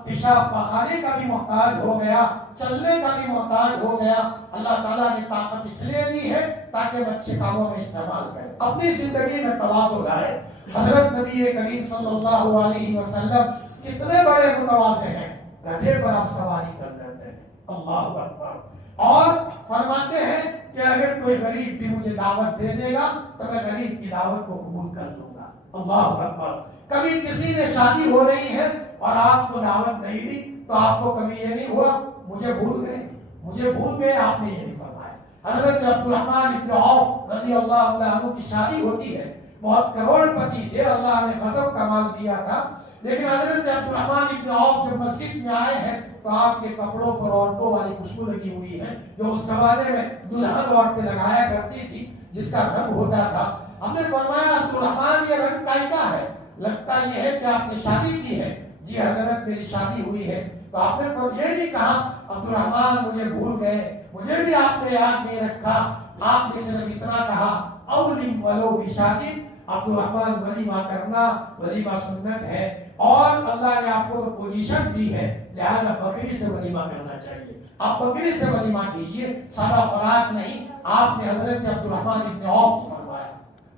پیشاب پخانے کا بھی محتاج ہو گیا، چلنے کا بھی محتاج ہو گیا۔ اللہ تعالیٰ نے طاقت اس لیے دی ہے تاکہ وہ اچھے کاموں میں استعمال کرے، اپنی زندگی میں تواضع لائے۔ حضرت نبی کریم صلی اللہ علیہ وسلم کتنے بڑے متواضع ہیں، گدھے پر آپ سواری کر لیتے ہیں، اللہ اکبر، اور فرماتے ہیں کہ اگر کوئی غریب بھی مجھے دعوت دے دے گا تو میں غریب کی دعوت کو قبول کر لوں گا۔ اللہ اکبر. کبھی کسی نے شادی ہو رہی ہے اور آپ کو دعوت نہیں دی تو آپ کو کبھی یہ نہیں ہوا مجھے بھول گئے, آپ نے یہ نہیں فرمایا. حضرت عبد الرحمن ابن عوف رضی اللہ عنہ کی شادی ہوتی ہے, بہت کروڑ پتی تھے, اللہ نے غضب کا مال دیا تھا, لیکن حضرت عبد الرحمن ابن عوف جب مسجد میں آئے ہیں تو آپ کے کپڑوں پر عورتوں والی خوشبو لگی ہوئی ہے جو اس زمانے میں دلہن عورتیں لگایا کرتی تھی, جس کا رنگ ہوتا تھا. ہم نے فرمایا عبد الرحمن یہ رنگ کا ہے, لگتا یہ ہے کہ آپ نے شادی کی ہے. جی حضرت میری شادی ہوئی ہے. تو آپ نے یہ نہیں کہا عبد الرحمن مجھے بھول گئے, مجھے بھی آپ نے یاد نہیں رکھا, آپ نے صرف اتنا کہا اولم ولو بشادی. عبد الرحمن ولیمہ کرنا, ولیمہ سنت ہے, اور اللہ نے آپ کو پوزیشن دی ہے, لہذا بکری سے ولیمہ کرنا چاہیے. آپ بکری سے ولیمہ کیجیے, سادہ خوراک نہیں. آپ نے حضرت عبد الرحمن ابن عوف کو فرمایا.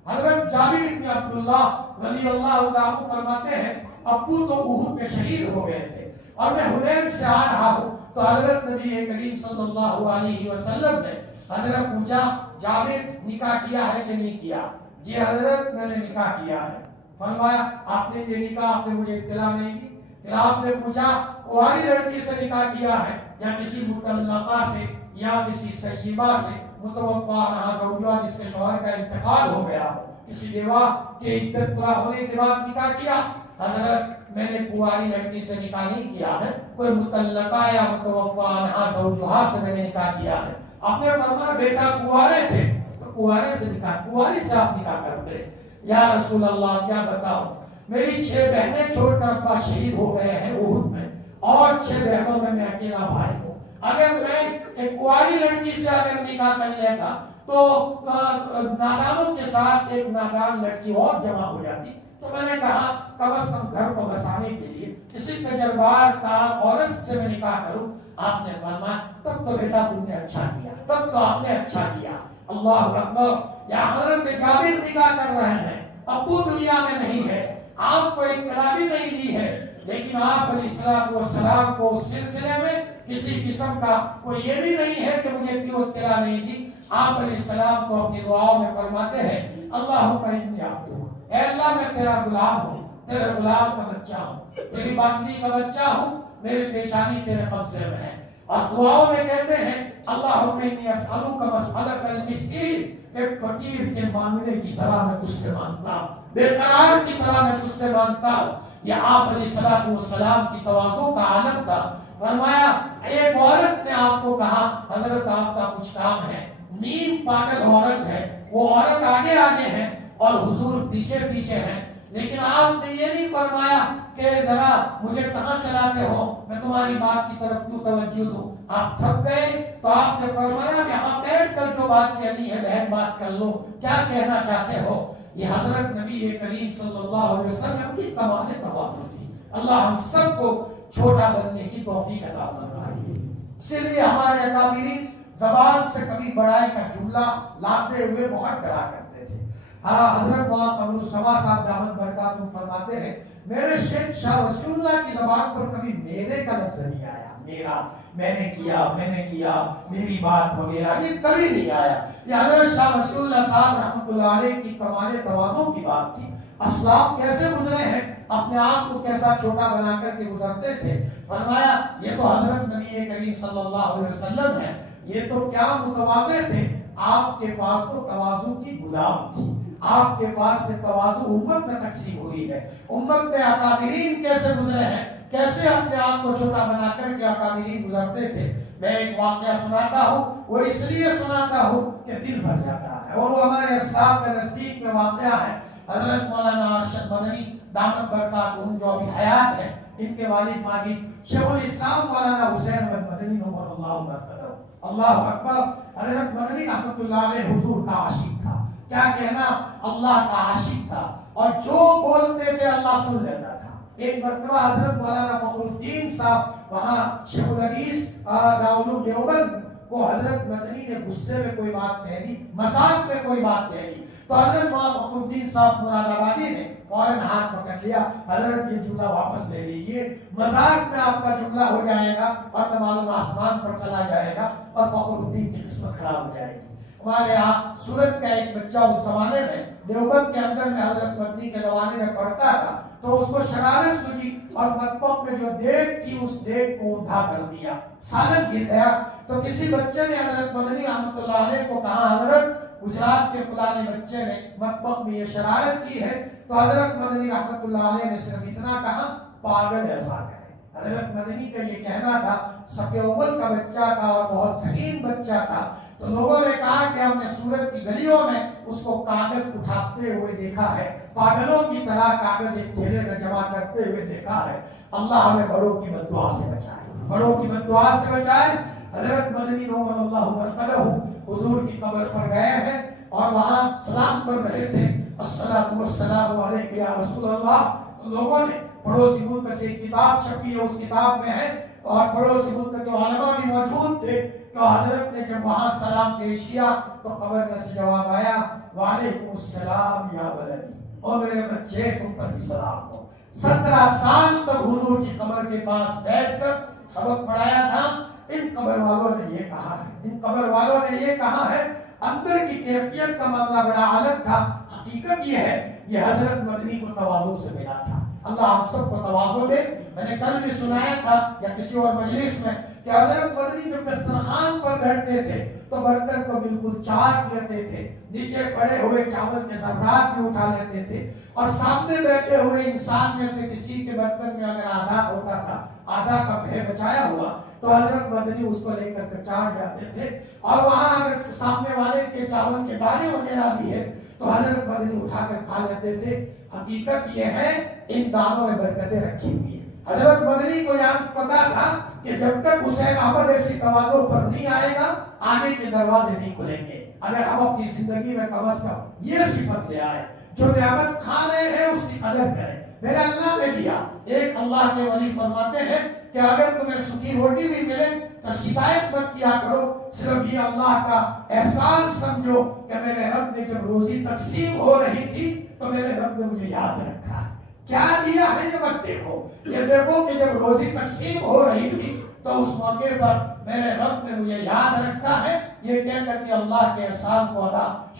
حضرت جابر ابن عبداللہ رضی اللہ عنہ فرماتے ہیں ابو تو احد میں شہید ہو گئے تھے اور میں حنین سے آ رہا ہوں, تو حضرت نبی کریم صلی اللہ علیہ وسلم نے حضرت پوچھا جابر نکاح کیا ہے کہ نہیں کیا؟ جی حضرت میں نے نکاح کیا ہے. فرمایا آپ نے یہ نکاح آپ نے مجھے اطلاع نہیں دی. پھر آپ نے پوچھا کوئی لڑکی سے نکاح کیا ہے یا کسی مطلقہ سے یا کسی سیبہ سے متوفا عنہا زوجہا جس کے شوہر کا انتقال ہو گیا ہو, کسی بیوہ کے عدت پورا ہونے کے بعد نکاح کیا؟ حضرت میں نے کوئی لڑکی سے نکاح نہیں کیا ہے, کوئی مطلقہ یا متوفا عنہا زوجہا سے میں نے نکاح کیا ہے. آپ نے فرمایا بیٹا کنوارے تھے تو کنوارے سے نکاح, کنواری سے آپ نکاح کرتے. یا رسول اللہ کیا بتاؤں, میری 6 بہنیں چھوڑ کر ابا شہید ہو گئے ہیں احد میں, اور 6 بہنوں میں میں اکیلا بھائی ہوں. اگر میں ایک کنواری لڑکی سے اگر نکاح کر لیتا تو نادانوں کے ساتھ ایک نادان لڑکی اور جمع ہو جاتی. تو میں نے کہا کم از کم گھر کو بسانے کے لیے کسی تجربار کا عورت سے میں نکاح کروں. آپ نے فرمایا تب تو بیٹا تم نے اچھا کیا, تب تو آپ نے اچھا کیا. اللہ اکبر. یا حضرت جابر نکاح کر رہے ہیں, ابو دنیا میں نہیں ہے, آپ کو اطلاع بھی نہیں دی ہے, لیکن آپ علیہ السلام کو اس سلسلے میں کسی قسم کا کوئی یہ بھی نہیں ہے کہ مجھے کیوں اطلاع نہیں دی. آپ علیہ السلام کو اپنی دعاؤں میں فرماتے ہیں اللہم انی عبدک, اے اللہ میں تیرا غلام ہوں, تیرے غلام کا بچہ ہوں, تیری بندی کا بچہ ہوں, میری پیشانی تیرے قبضے میں ہے. اور دعاؤں میں کہتے ہیں اللہم انی اسألک مسألۃ المسکین, ایک فقیر کے مانگنے کی طرح میں تجھ سے مانگتا ہوں, بے قرار کی طرح میں تجھ سے مانگتا ہوں. یہ آپ علیہ السلام کی تواضع کا عالم تھا. فرمایا ایک عورت نے آپ کو کہا حضرت آپ کا کچھ کام ہے, نیم پاگل عورت ہے, وہ عورت آگے آگے ہے اور حضور پیچھے پیچھے ہیں, لیکن آپ نے یہ نہیں فرمایا کہ ذرا مجھے کہاں چلاتے ہو, میں تمہاری بات کی طرف کیوں توجہ دوں. آپ تھک گئے تو آپ نے فرمایا یہاں بیٹھ کر جو بات کہنی ہے بہن بات کر لو, کیا کہنا چاہتے ہو. یہ حضرت نبی کریم صلی اللہ علیہ وسلم کی کمال تواضع تھی. اللہ ہم سب کو چھوٹا بننے کی توفیق عطا فرمائے. اسی لیے ہمارے اکابرین زبان سے کبھی بڑائی کا جملہ لاتے ہوئے بہت ڈرا کرتے تھے. حضرت مولانا قمر السما صاحب دامت برکاتہم فرماتے ہیں میرے شیخ شاہ وصی اللہ کی زبان پر کبھی میرے کا لفظ نہیں آیا, میرا, میں نے کیا, میری بات وغیرہ یہ کبھی نہیں آیا. یہ حضرت شاہ وصی اللہ صاحب رحمۃ اللہ علیہ کی کمال تواضع کی بات تھی. اسلاف کیسے گزرے ہیں, اپنے آپ کو کیسا چھوٹا بنا کر کے گزرتے تھے. فرمایا یہ تو حضرت نبی کریم صلی اللہ علیہ وسلم ہے, یہ تو کیا متواضع تھے. آپ کے پاس تو تواضع کی گودام تھی, آپ کے پاس سے تواضع امت میں تقسیم ہوئی ہے. امت میں اکابرین کیسے گزرے ہیں, کیسے اپنے آپ کو چھوٹا بنا کر کے اکابرین گزرتے تھے. میں ایک واقعہ سناتا ہوں, وہ اس لیے سناتا ہوں کہ دل بھر جاتا ہے, اور وہ ہمارے اسلاف کے نزدیک میں واقعہ ہے. حضرت مولانا ارشد مدنی دامت برکاتہم جو ابھی حیات ہے, ان کے والد ماجد شیخ الاسلام مولانا حسین احمد مدنی نور اللہ برکاتہ. اللہ اکبر. حضرت مدنی رحمۃ اللہ علیہ حضور کا عاشق تھا, کیا کہنا, اللہ کا عاشق تھا, اور جو بولتے تھے اللہ سن لیتا تھا. ایک مرتبہ حضرت مولانا فخر الدین صاحب وہاں شیخ الحدیث دارالعلوم دیوبند کو حضرت مدنی نے غصے میں کوئی بات کہہ دی, مذاق میں کوئی بات کہہ دی, تو حضرت مولانا فخر الدین صاحب مراد آبادی نے فوراً ہاتھ پکڑ لیا, حضرت یہ جملہ واپس لے لیجیے, مذاق میں آپ کا جملہ ہو جائے گا اور معلوم آسمان پر چلا جائے گا اور فخر الدین کی قسمت خراب ہو جائے گی. ہمارے یہاں سورت کا ایک بچہ اس زمانے میں دیوبند کے اندر میں حضرت مدنی کے زمانے میں پڑھتا تھا، تو اس کو شرارت سوچی اور مطبخ میں جو دیگ تھی اس دیگ کو اٹھا کر دیا، سالن گر گیا۔ تو کسی بچے نے حضرت مدنی رحمۃ اللہ علیہ کو کہا حضرت گجرات کے فلانے بچے نے مطبخ میں یہ شرارت کی ہے، تو حضرت مدنی رحمۃ اللہ علیہ نے صرف اتنا کہا پاگل ایسا کرے۔ حضرت مدنی کا یہ کہنا تھا، صف اول کا بچہ تھا اور بہت ذہین بچہ تھا، تو لوگوں نے کہا کہ ہم نے سورت کی گلیوں میں اس کو کاغذ اٹھاتے ہوئے دیکھا ہے، پاگلوں کی طرح کاغذ ایک تھیلے میں جمع کرتے ہوئے دیکھا ہے۔ اللہ ہمیں بڑوں کی بد دعا سے بچائے، بڑوں کی بد دعا سے بچائے۔ حضرت مدنی نور اللہ مرقدہ حضور کی قبر پر گئے ہیں اور وہاں سلام پڑھ رہے تھے، الصلاۃ والسلام علیک یا رسول اللہ۔ لوگوں نے پڑوسی ملک سے ایک کتاب چھپی ہے، اس کتاب میں ہے، اور پڑوسی ملک کے علماء بھی موجود تھے، تو حضرت نے جب وہاں سلام پیش کیا تو قبر میں سے جواب آیا، وعلیکم السلام یا ولدی، او میرے بچے تم پر بھی سلام ہو۔ 17 سال تک حضور کی قبر کے پاس بیٹھ کر سبق پڑھایا تھا۔ ان قبر والوں نے یہ کہا ہے، ان قبر والوں نے یہ کہا ہے، اندر کی کیفیت کا معاملہ بڑا الگ تھا، حقیقت یہ ہے یہ حضرت مدنی کو تواضع سے ملا تھا۔ اللہ ہم سب کو تواضع دے۔ میں نے کل بھی سنایا تھا یا کسی اور مجلس میں کہ حضرت مدنی جب دسترخوان پر بیٹھتے تھے تو برتن کو بالکل چاٹ لیتے تھے، نیچے پڑے ہوئے چاول کے ذرات بھی اٹھا لیتے تھے، اور سامنے بیٹھے ہوئے انسان میں سے کسی کے برتن میں اگر آدھا ہوتا تھا، آدھا کا بھے بچایا ہوا، تو حضرت مدنی اس کو لے کر کے چاٹ جاتے تھے، اور وہاں اگر سامنے والے کے چاول کے دانے وغیرہ بھی ہے تو حضرت مدنی اٹھا کر کھا لیتے تھے۔ حقیقت یہ ہے ان دانوں میں برکتیں رکھی ہوئی ہیں۔ حضرت مدنی کو یاد پتا تھا کہ جب تک حسین احمد ایسی تواضع پر نہیں آئے گا آگے کے دروازے نہیں کھلیں گے۔ اگر ہم اپنی زندگی میں کم از کم یہ صفت لے آئے، جو نعمت کھا رہے ہیں اس کی قدر کریں۔ میرے اللہ نے دیا، ایک اللہ کے ولی فرماتے ہیں کہ اگر تمہیں سوکھی روٹی بھی ملے تو شکایت مت کیا کرو، صرف یہ اللہ کا احسان سمجھو کہ میرے رب نے جب روزی تقسیم ہو رہی تھی تو میرے رب نے مجھے یاد رکھا۔ کیا دیا ہے یہ مت دیکھو، یہ دیکھو کہ جب روزی تقسیم ہو رہی تھی تو اس موقع پر میرے رب نے مجھے یاد رکھا ہے، یہ کہہ کر کے اللہ کے احسان کو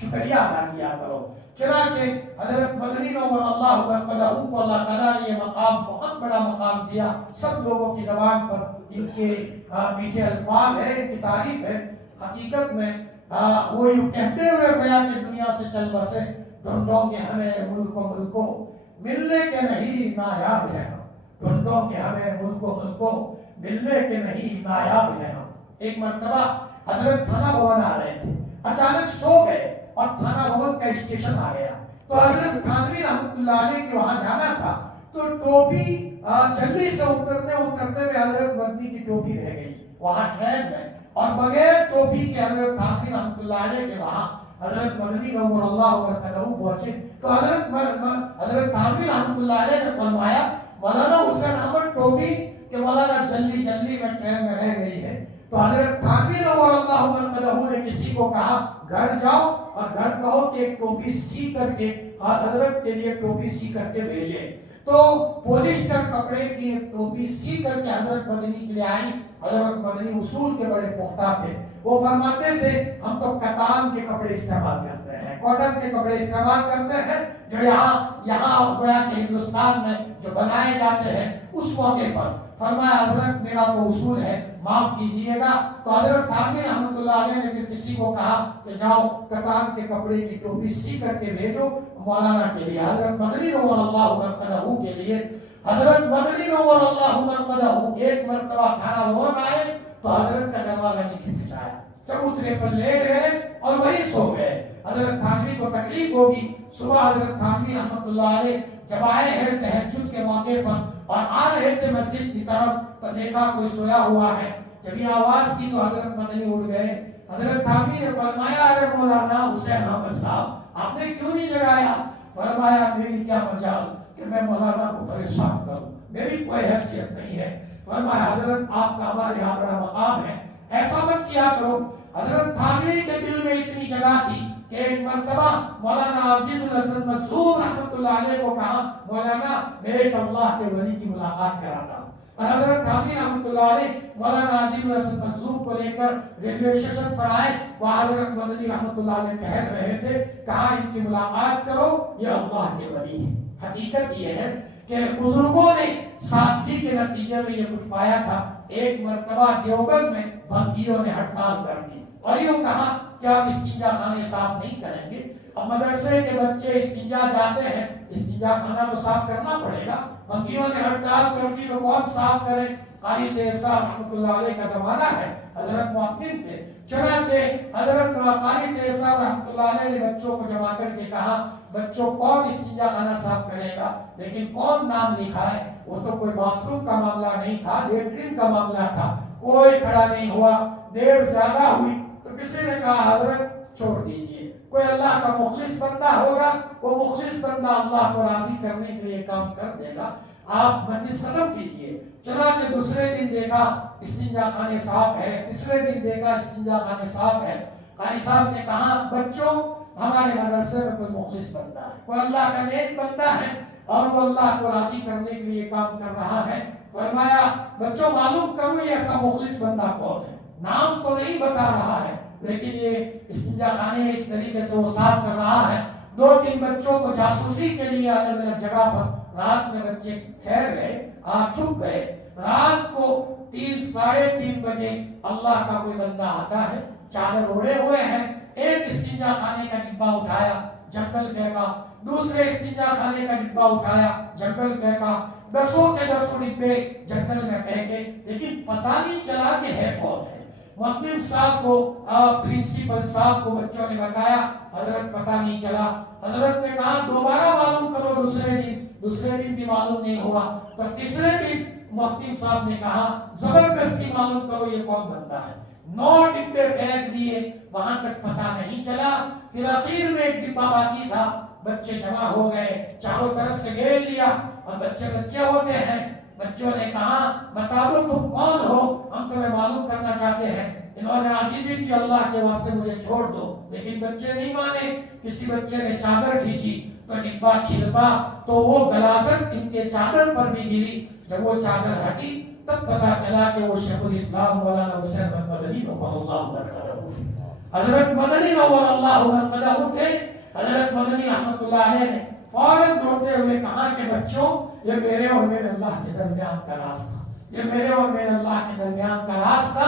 شکریہ ادا کیا کرو۔ چنانچہ حضرت مدنی نور اللہ مرقدہ کو اللہ تعالیٰ نے یہ مقام بہت بڑا مقام دیا، سب لوگوں کی زبان پر ان کے میٹھے الفاظ ہیں، ان کی تعریف ہے۔ حقیقت میں وہ یوں کہتے ہوئے گیا کہ دنیا سے چل بسے ڈھونڈوں کے ہمیں ملکوں ملنے کے نہیں نایاب ہے ہم، ڈھونڈوں کے ہمیں ملکوں ملنے کے نہیں نایاب ہے ہم۔ ایک مرتبہ حضرت تھانہ بھون آ رہے تھے، اچانک سو گئے اور تھانہ بھون کا اسٹیشن آ گیا، تو حضرت تھانوی رحمۃ اللہ علیہ کے وہاں جانا تھا، تو ٹوپی چلی سے اترتے میں حضرت مدنی کی ٹوپی رہ گئی وہاں ٹرین میں، اور بغیر ٹوپی کے حضرت تھانوی رحمۃ اللہ علیہ کے وہاں حضرت مدنی نور اللہ مرقدہ پہنچے، تو حضرت تھانوی رحمۃ اللہ علیہ نے فرمایا مولانا حسین احمد ٹوپی کہ مولانا جلدی میں ٹرین میں رہ گئی ہے۔ تو حضرت تھانوی نور اللہ مرقدہ نے کسی کو کہا گھر جاؤ اور گھر کہو کہ ایک ٹوپی سی کر کے حضرت کے لیے ٹوپی سی کر کے بھیجے، تو پولسٹر کپڑے کی ایک ٹوپی سی کر کے حضرت مدنی کے لیے آئی۔ حضرت مدنی اصول کے بڑے پختہ تھے، وہ فرماتے تھے ہم تو کتان کے کپڑے استعمال کرتے ہیں، کاٹن کے کپڑے استعمال کرتے ہیں، جو یہاں گویا کہ ہندوستان میں جو بنائے جاتے ہیں اس موقع پر۔ فرمایا حضرت میرا تو اصول ہے معاف کیجئے گا۔ تو حضرت تھانوی رحمۃ اللہ علیہ نے پھر کسی کو کہا کہ جاؤ کتان کے کپڑے کی ٹوپی سی کر کے بھیجو مولانا کے لیے، حضرت مدنی نور اللہ مرقدہ کے لیے۔ حضرت مدنی نور اللہ مرقدہ ایک مرتبہ تھانہ بھون آئے تو حضرت کا دروازہ نہیں کھٹکھٹایا، چبوترے پر لیٹ گئے اور وہی سو گئے۔ حضرت تھانوی کو تکلیف ہوگی، صبح حضرت تھانوی رحمۃ اللہ علیہ جب آئے ہیں تہجد کے موقع پر اور آ رہے تھے مسجد کی طرف تو دیکھا کوئی سویا ہوا ہے، جب یہ آواز کی تو حضرت مدنی اٹھ گئے۔ حضرت تھانوی نے فرمایا ارے مولانا حسین احمد صاحب آپ نے کیوں نہیں جگایا؟ فرمایا میری کیا مجال کہ میں مولانا کو پریشان کروں، میری کوئی حیثیت نہیں ہے۔ فرمایا حضرت آپ کا ہمارے یہاں بڑا مقام ہے، ایسا مت کیا کرو۔ حضرت تھانوی کے دل میں اتنی جگہ تھی کہ ایک مرتبہ مولانا عزیز الحسن مسعود رحمۃ اللہ علیہ کو کہا مولانا میں ایک اللہ کے ولی کی ملاقات کراتا ہوں، اور حضرت تھانوی رحمۃ اللہ علیہ مولانا عزیز الحسن مسعود کو کو لے کر ریلوے اسٹیشن پر آئے، وہاں حضرت مدنی رحمت اللہ علیہ ٹہل رہے تھے، کہا ان کی ملاقات کرو، یہ اللہ کے ولی ہیں۔ حقیقت یہ ہے کہ بزرگوں نے ساتھی کے نتیجے میں یہ کچھ پایا تھا۔ ایک مرتبہ دیوبند میں بھنگیوں نے ہڑتال کر دی اور یوں کہا کہ آپ استنجا خانے صاف نہیں کریں گے۔ اب مدرسے کے بچے استنجا جاتے ہیں، استنجا خانہ تو صاف کرنا پڑے گا۔ بھنگیوں نے ہڑتال کر دی تو کون صاف کرے؟ قاری طیب صاحب رحمۃ اللہ علیہ کا زمانہ ہے، حضرت مؤمن تھے، چنانچہ حضرت قاری طیب صاحب رحمۃ اللہ علیہ نے بچوں کو جمع کر کے کہا بچوں کون استنجا خانہ صاف کرے گا، لیکن کون نام لکھا ہے؟ وہ تو کوئی باتھ روم کا معاملہ نہیں تھا، لیٹرین کا معاملہ تھا۔ کوئی کھڑا نہیں ہوا۔ دیر زیادہ ہوئی تو کسی نے کہا حضرت چھوڑ دیجئے، کوئی اللہ کا مخلص بندہ ہوگا، وہ مخلص بندہ اللہ کو راضی کرنے کے لیے کام کر دے گا، آپ مجلس ختم کیجئے۔ چنانچہ دوسرے دن دیکھا استنجا خانے صاف ہے، تیسرے دن دیکھا استنجا خانے صاف ہے۔ قاری صاحب نے کہا بچوں ہمارے مدرسے میں کوئی مخلص بندہ ہے، کوئی اللہ کا نیک بندہ ہے اور وہ اللہ کو راضی کرنے کے لیے کام کر رہا ہے۔ فرمایا بچوں معلوم کرو یہ ایسا مخلص بندہ کون ہے۔ نام تو نہیں بتا رہا ہے لیکن یہ استنجا خانے اس طریقے سے وہ صاف کر رہا ہے۔ دو تین بچوں کو جاسوسی کے لیے الگ الگ جگہ پر رات میں بچے ٹھہر گئے، چھپ گئے۔ رات کو 3 ساڑھے 3 بجے اللہ کا کوئی بندہ آتا ہے، چادر اوڑے ہوئے ہیں، ایک استنجا خانے کا ڈبہ اٹھایا جنگل پھینکا، دوسرے استنجا خانے کا ڈبہ اٹھایا جنگل پھینکا، 10 کے 10 ڈبے جنگل میں پھینکے، لیکن پتہ نہیں چلا کہ ہے کون ہے۔ مؤمن صاحب کو پرنسپل صاحب کو بچوں نے بتایا، حضرت پتہ نہیں چلا۔ حضرت نے کہا دوبارہ معلوم کرو، دوسرے دن بھی معلوم نہیں ہوا۔ تو تیسرے دن مؤمن صاحب نے کہا زبردستی معلوم کرو یہ کون بندہ ہے۔ 9 ڈبے پھینک دیے، وہاں تک پتہ نہیں چلا۔ پھر اخیر میں ایک ڈبہ باقی تھا، بچے جمع ہو گئے، چاروں طرف سے گھیر لیا اور بچے ہوتے ہیں۔ بچوں نے کہا بتا دو تم کون ہو، ہم تمہیں معلوم کرنا چاہتے ہیں۔ انہوں نے عاجزی کی اللہ کے واسطے مجھے چھوڑ دو، لیکن بچے نہیں مانے۔ کسی بچے نے چادر کھینچی تو ڈبہ چھلکا تو وہ غلاظت ان کے چادر پر بھی گری۔ جب وہ چادر ہٹی تب پتا چلا کہ وہ شیخ الاسلام مولانا حسین بن مدنی نور اللہ مرکزہ، حضرت مدنی نور اللہ مرکزہ تھے۔ حضرت مدنی رحمت اللہ علیہ نے فوراً روتے ہوئے کہا کہ بچوں یہ میرے اور میرے اللہ کے درمیان کا راستہ، یہ میرے اور میرے اللہ کے درمیان کا راستہ،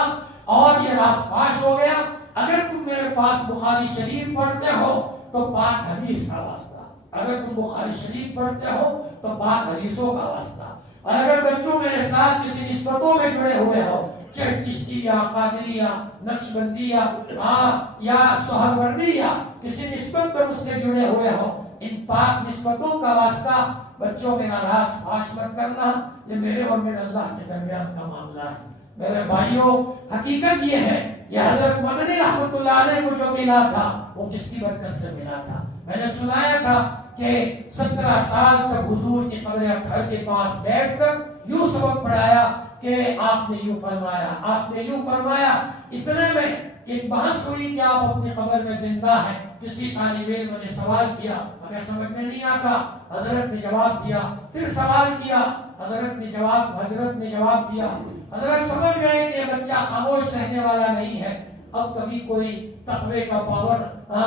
اور یہ راز فاش ہو گیا۔ اگر تم میرے پاس بخاری شریف پڑھتے ہو تو پاک حدیث کا واسطہ، اگر تم بخاری شریف پڑھتے ہو تو پاک حدیثوں کا واسطہ، اور اگر بچوں میرے ساتھ کسی نسبتوں میں جڑے ہوئے ہو، چاہے چشتیہ، قادریہ، نقشبندیہ یا سہروردیہ، کسی نسبت پر اس سے جڑے ہوئے ہو، ان پاک نسبتوں کا واسطہ بچوں میرا راز فاش مت کرنا، یہ میرے اور میرے اللہ کے درمیان کا معاملہ ہے۔ میرے بھائیوں حقیقت یہ ہے کہ حضرت مدنی رحمت اللہ علیہ کو جو ملا تھا وہ کس کی برکت سے ملا تھا؟ میں نے سنایا تھا کہ 17 سال تک حضور کی قبر اطہر کے پاس بیٹھ کر یوں سبق پڑھایا کہ آپ نے یوں فرمایا، آپ نے یوں فرمایا۔ اتنے میں ایک بحث ہوئی کہ آپ اپنی قبر میں زندہ ہیں۔ کسی طالب علم نے سوال کیا، ہمیں سمجھ میں نہیں آتا، حضرت نے جواب دیا، پھر سوال کیا، حضرت نے جواب دیا۔ حضرت سمجھ گئے کہ یہ بچہ خاموش رہنے والا نہیں ہے، اب کبھی کوئی تقوی کا پاور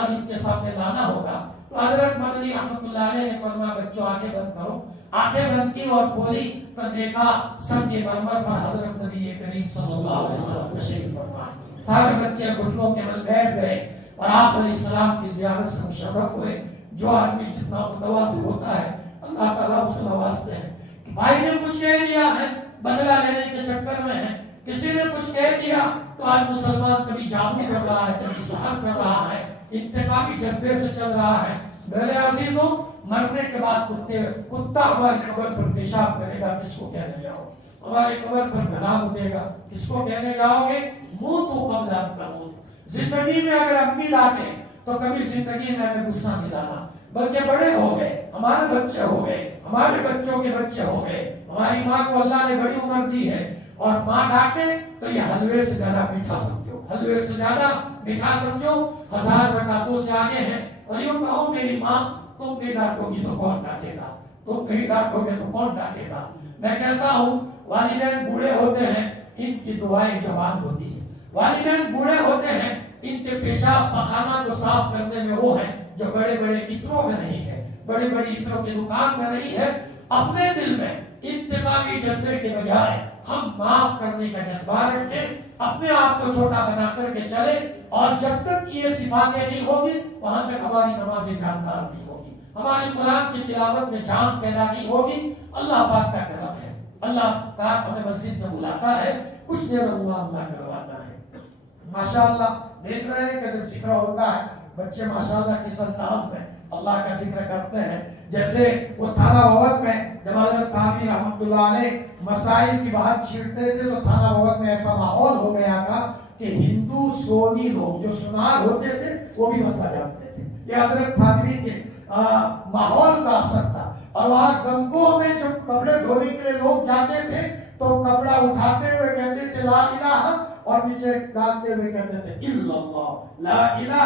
ان کے سامنے لانا ہوگا۔ تو حضرت مدنی رحمت اللہ علیہ نے فرمایا بچوں آنکھیں بند کرو۔ آنکھیں بند کی اور کھولی تو دیکھا سب کے مرمر پر حضرت نبی کریم صلی اللہ علیہ وسلم تشریف فرما۔ سارے بچے گھٹنوں کے بل بیٹھ گئے اور آپ علیہ السلام کی زیارت سے مشرف ہوئے۔ جو آدمی جتنا متواضع ہوتا ہے اللہ تعالیٰ اس کو نوازتے ہیں۔ بھائی نے کچھ کہہ دیا ہے، بدلہ لینے کے چکر میں ہے، کسی نے کچھ کہہ دیا تو آج مسلمان کبھی جادو کر رہا ہے، کبھی سحر کر رہا ہے، انتقامی جذبے سے چل رہا ہے۔ میرے عزیزوں مرنے کے بعد کتا ہماری قبر پر پیشاب کرے گا، کس کو کہنے جاؤ؟ ہماری قبر پر گناہ اٹھے گا، کس کو کہنے جاؤ گے؟ منہ تو قبل ان کا منہ۔ زندگی میں اگر امی ڈانٹے تو کبھی زندگی میں ہمیں غصہ نہیں لانا، بلکہ بڑے ہو گئے، ہمارے بچے ہو گئے، ہمارے بچوں کے بچے ہو گئے، ہماری ماں کو اللہ نے بڑی عمر دی ہے اور ماں ڈانٹے تو یہ حلوے سے زیادہ میٹھا سمجھو، حلوے سے زیادہ میٹھا سمجھو، 1000 رکعتوں سے آگے ہے۔ اور یوں کہو میری ماں تم بھی ڈانٹو گی تو کون ڈانٹے گا، تم نہیں ڈانٹو گے تو کون ڈانٹے گا۔ میں کہتا ہوں والدین بوڑھے ہوتے ہیں، ان کی دعائیں جوان ہوتی ہیں۔ والدین بوڑھے ہوتے ہیں، ان کے پیشاب پخانہ کو صاف کرنے میں وہ ہیں جو بڑے بڑے عطروں میں نہیں ہے، بڑی بڑی عطروں کی دکان میں نہیں ہے۔ اپنے دل میں انتقامی جذبے کے بجائے ہم معاف کرنے کا جذبہ رکھیں، اپنے آپ کو چھوٹا بنا کر کے چلے، اور جب تک یہ صفاتیں نہیں ہوگی وہاں تک ہماری نماز جاندار نہیں ہوگی، ہماری قرآن کی تلاوت میں جان پیدا نہیں ہوگی۔ اللہ پاک کا کرم ہے، اللہ پاک ہمیں مسجد میں بلاتا ہے، کچھ دیر اللہ کرواتا ہے۔ ماشاءاللہ دیکھ رہے ہیں کہ جب ذکر ہوتا ہے بچے ماشاءاللہ کس انداز میں اللہ کا ذکر کرتے ہیں۔ جیسے وہ تھانہ ووت میں جب حضرت تھانوی رحمۃ اللہ علیہ مسائل کی بات چھیڑتے تھے تو تھانہ ووت میں ایسا ماحول ہو گیا تھا کہ ہندو سونی لوگ جو سنار ہوتے تھے وہ بھی مسئلہ جانتے تھے۔ یہ حضرت تھانوی کے ماحول کا اثر تھا۔ اور وہاں گنگوں میں جو کپڑے دھونے کے لیے لوگ جاتے تھے تو کپڑا اٹھاتے ہوئے کہتے تھے لا الہ، اور نیچے ڈالتے ہوئے کہتے تھے الا اللہ، لا الہ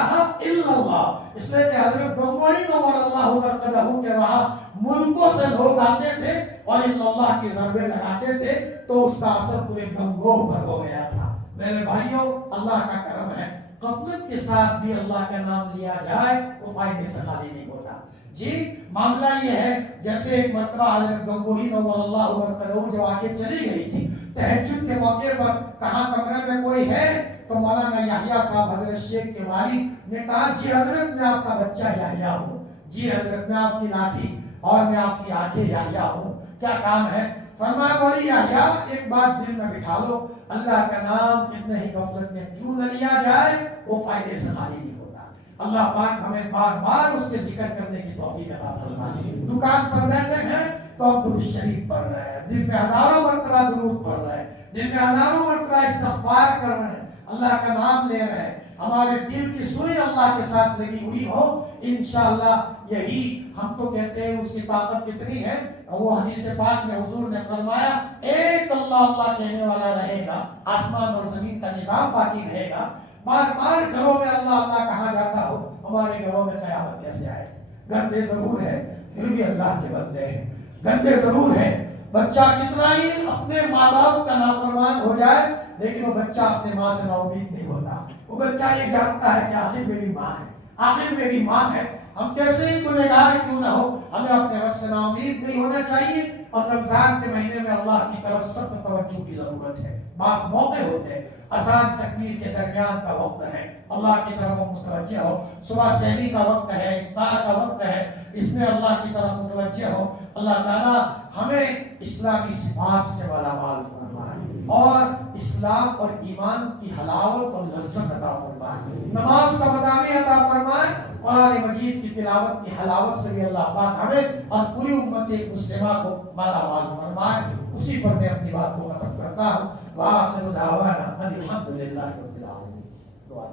الا اللہ۔ اس لیے کہ حضرت گنگوئی نور اللہ مرقدہ کے وہاں ملکوں سے لوگ آتے تھے اور الا اللہ کی ضربیں لگاتے تھے تو اس کا اثر پورے گنگوں پر ہو گیا تھا۔ میرے بھائیوں، اللہ کا کرم ہے، غفلت کے ساتھ بھی اللہ کا نام لیا جائے وہ فائدے سے خالی نہیں ہوتا۔ جی معاملہ یہ ہے جیسے ایک مرتبہ حضرت گنگوئی نور اللہ مرقدہ جب آگے چلی گئی تھی تہجد کے موقع پر، کہاں کمرے میں کوئی ہے تو مولانا یحییٰ صاحب حضرت شیخ کے والد نے کہا جی حضرت میں آپ کا بچہ یحییٰ ہوں، جی حضرت میں آپ کی لاٹھی اور میں آپ کی آنکھیں یحییٰ ہوں، کیا کام ہے؟ فرمایا بولی یحییٰ ایک بات دل میں بٹھا لو، اللہ کا نام کتنے ہی غفلت میں کیوں نہ لیا جائے وہ فائدے سے خالی نہیں ہوتا۔ اللہ پاک ہمیں بار بار اس کے ذکر کرنے کی توفیق عطا فرمائے۔ دکان پر بیٹھے ہیں تو ہم درود شریف پڑھ رہے ہیں، دن میں ہزاروں مرتبہ درود پڑھ رہے ہیں، دن میں ہزاروں مرتبہ استغفار کر رہے ہیں، اللہ کا نام لے رہے ہیں، ہمارے دل کی سوئی اللہ کے ساتھ لگی ہوئی ہو، انشاءاللہ یہی ہم تو کہتے ہیں اس کی طاقت کتنی ہے۔ وہ حدیث پاک میں حضور نے فرمایا ایک اللہ کہنے والا رہے گا، آسمان اور زمین کا نظام باقی رہے گا۔ بار بار گھروں میں اللہ کہا جاتا ہو، ہمارے گھروں میں قیامت کیسے آئے؟ گندے ضرور ہے پھر بھی اللہ کے بندے ہیں، گندے ضرور ہیں، بچہ کتنا ہی اپنے ماں باپ کا نافرمان ہو جائے لیکن وہ بچہ اپنے ماں سے نا امید نہیں ہوتا۔ وہ بچہ یہ جانتا ہے کہ آخر میری ماں ہے، آخر میری ماں ہے، ہم کیسے ہی گنہگار کیوں نہ ہو، ہمیں اپنے رب سے نا امید نہیں ہونا چاہیے۔ اور رمضان کے مہینے میں اللہ کی طرف سخت توجہ کی ضرورت ہے۔ بعض موقع ہوتے ہیں اذان تکبیر کے درمیان کا وقت ہے، اللہ کی طرف متوجہ ہو، صبح سحری کا وقت ہے، افطار کا وقت ہے، اس میں اللہ کی طرف متوجہ ہو۔ اللہ تعالیٰ ہمیں اسلامی صفات سے مالامال فرمائے اور اسلام اور ایمان کی حلاوت اور لذت عطا فرمائے، نماز کا مدامی عطا فرمائے، قرآن مجید کی تلاوت کی حلاوت سے بھی اللہ پاک ہمیں اور پوری امت مسلمہ کو مالامال فرمائے۔ اسی پر میں اپنی بات کو ختم کرتا ہوں۔ وآخر دعوانا ان الحمد للہ رب العالمین۔ دعا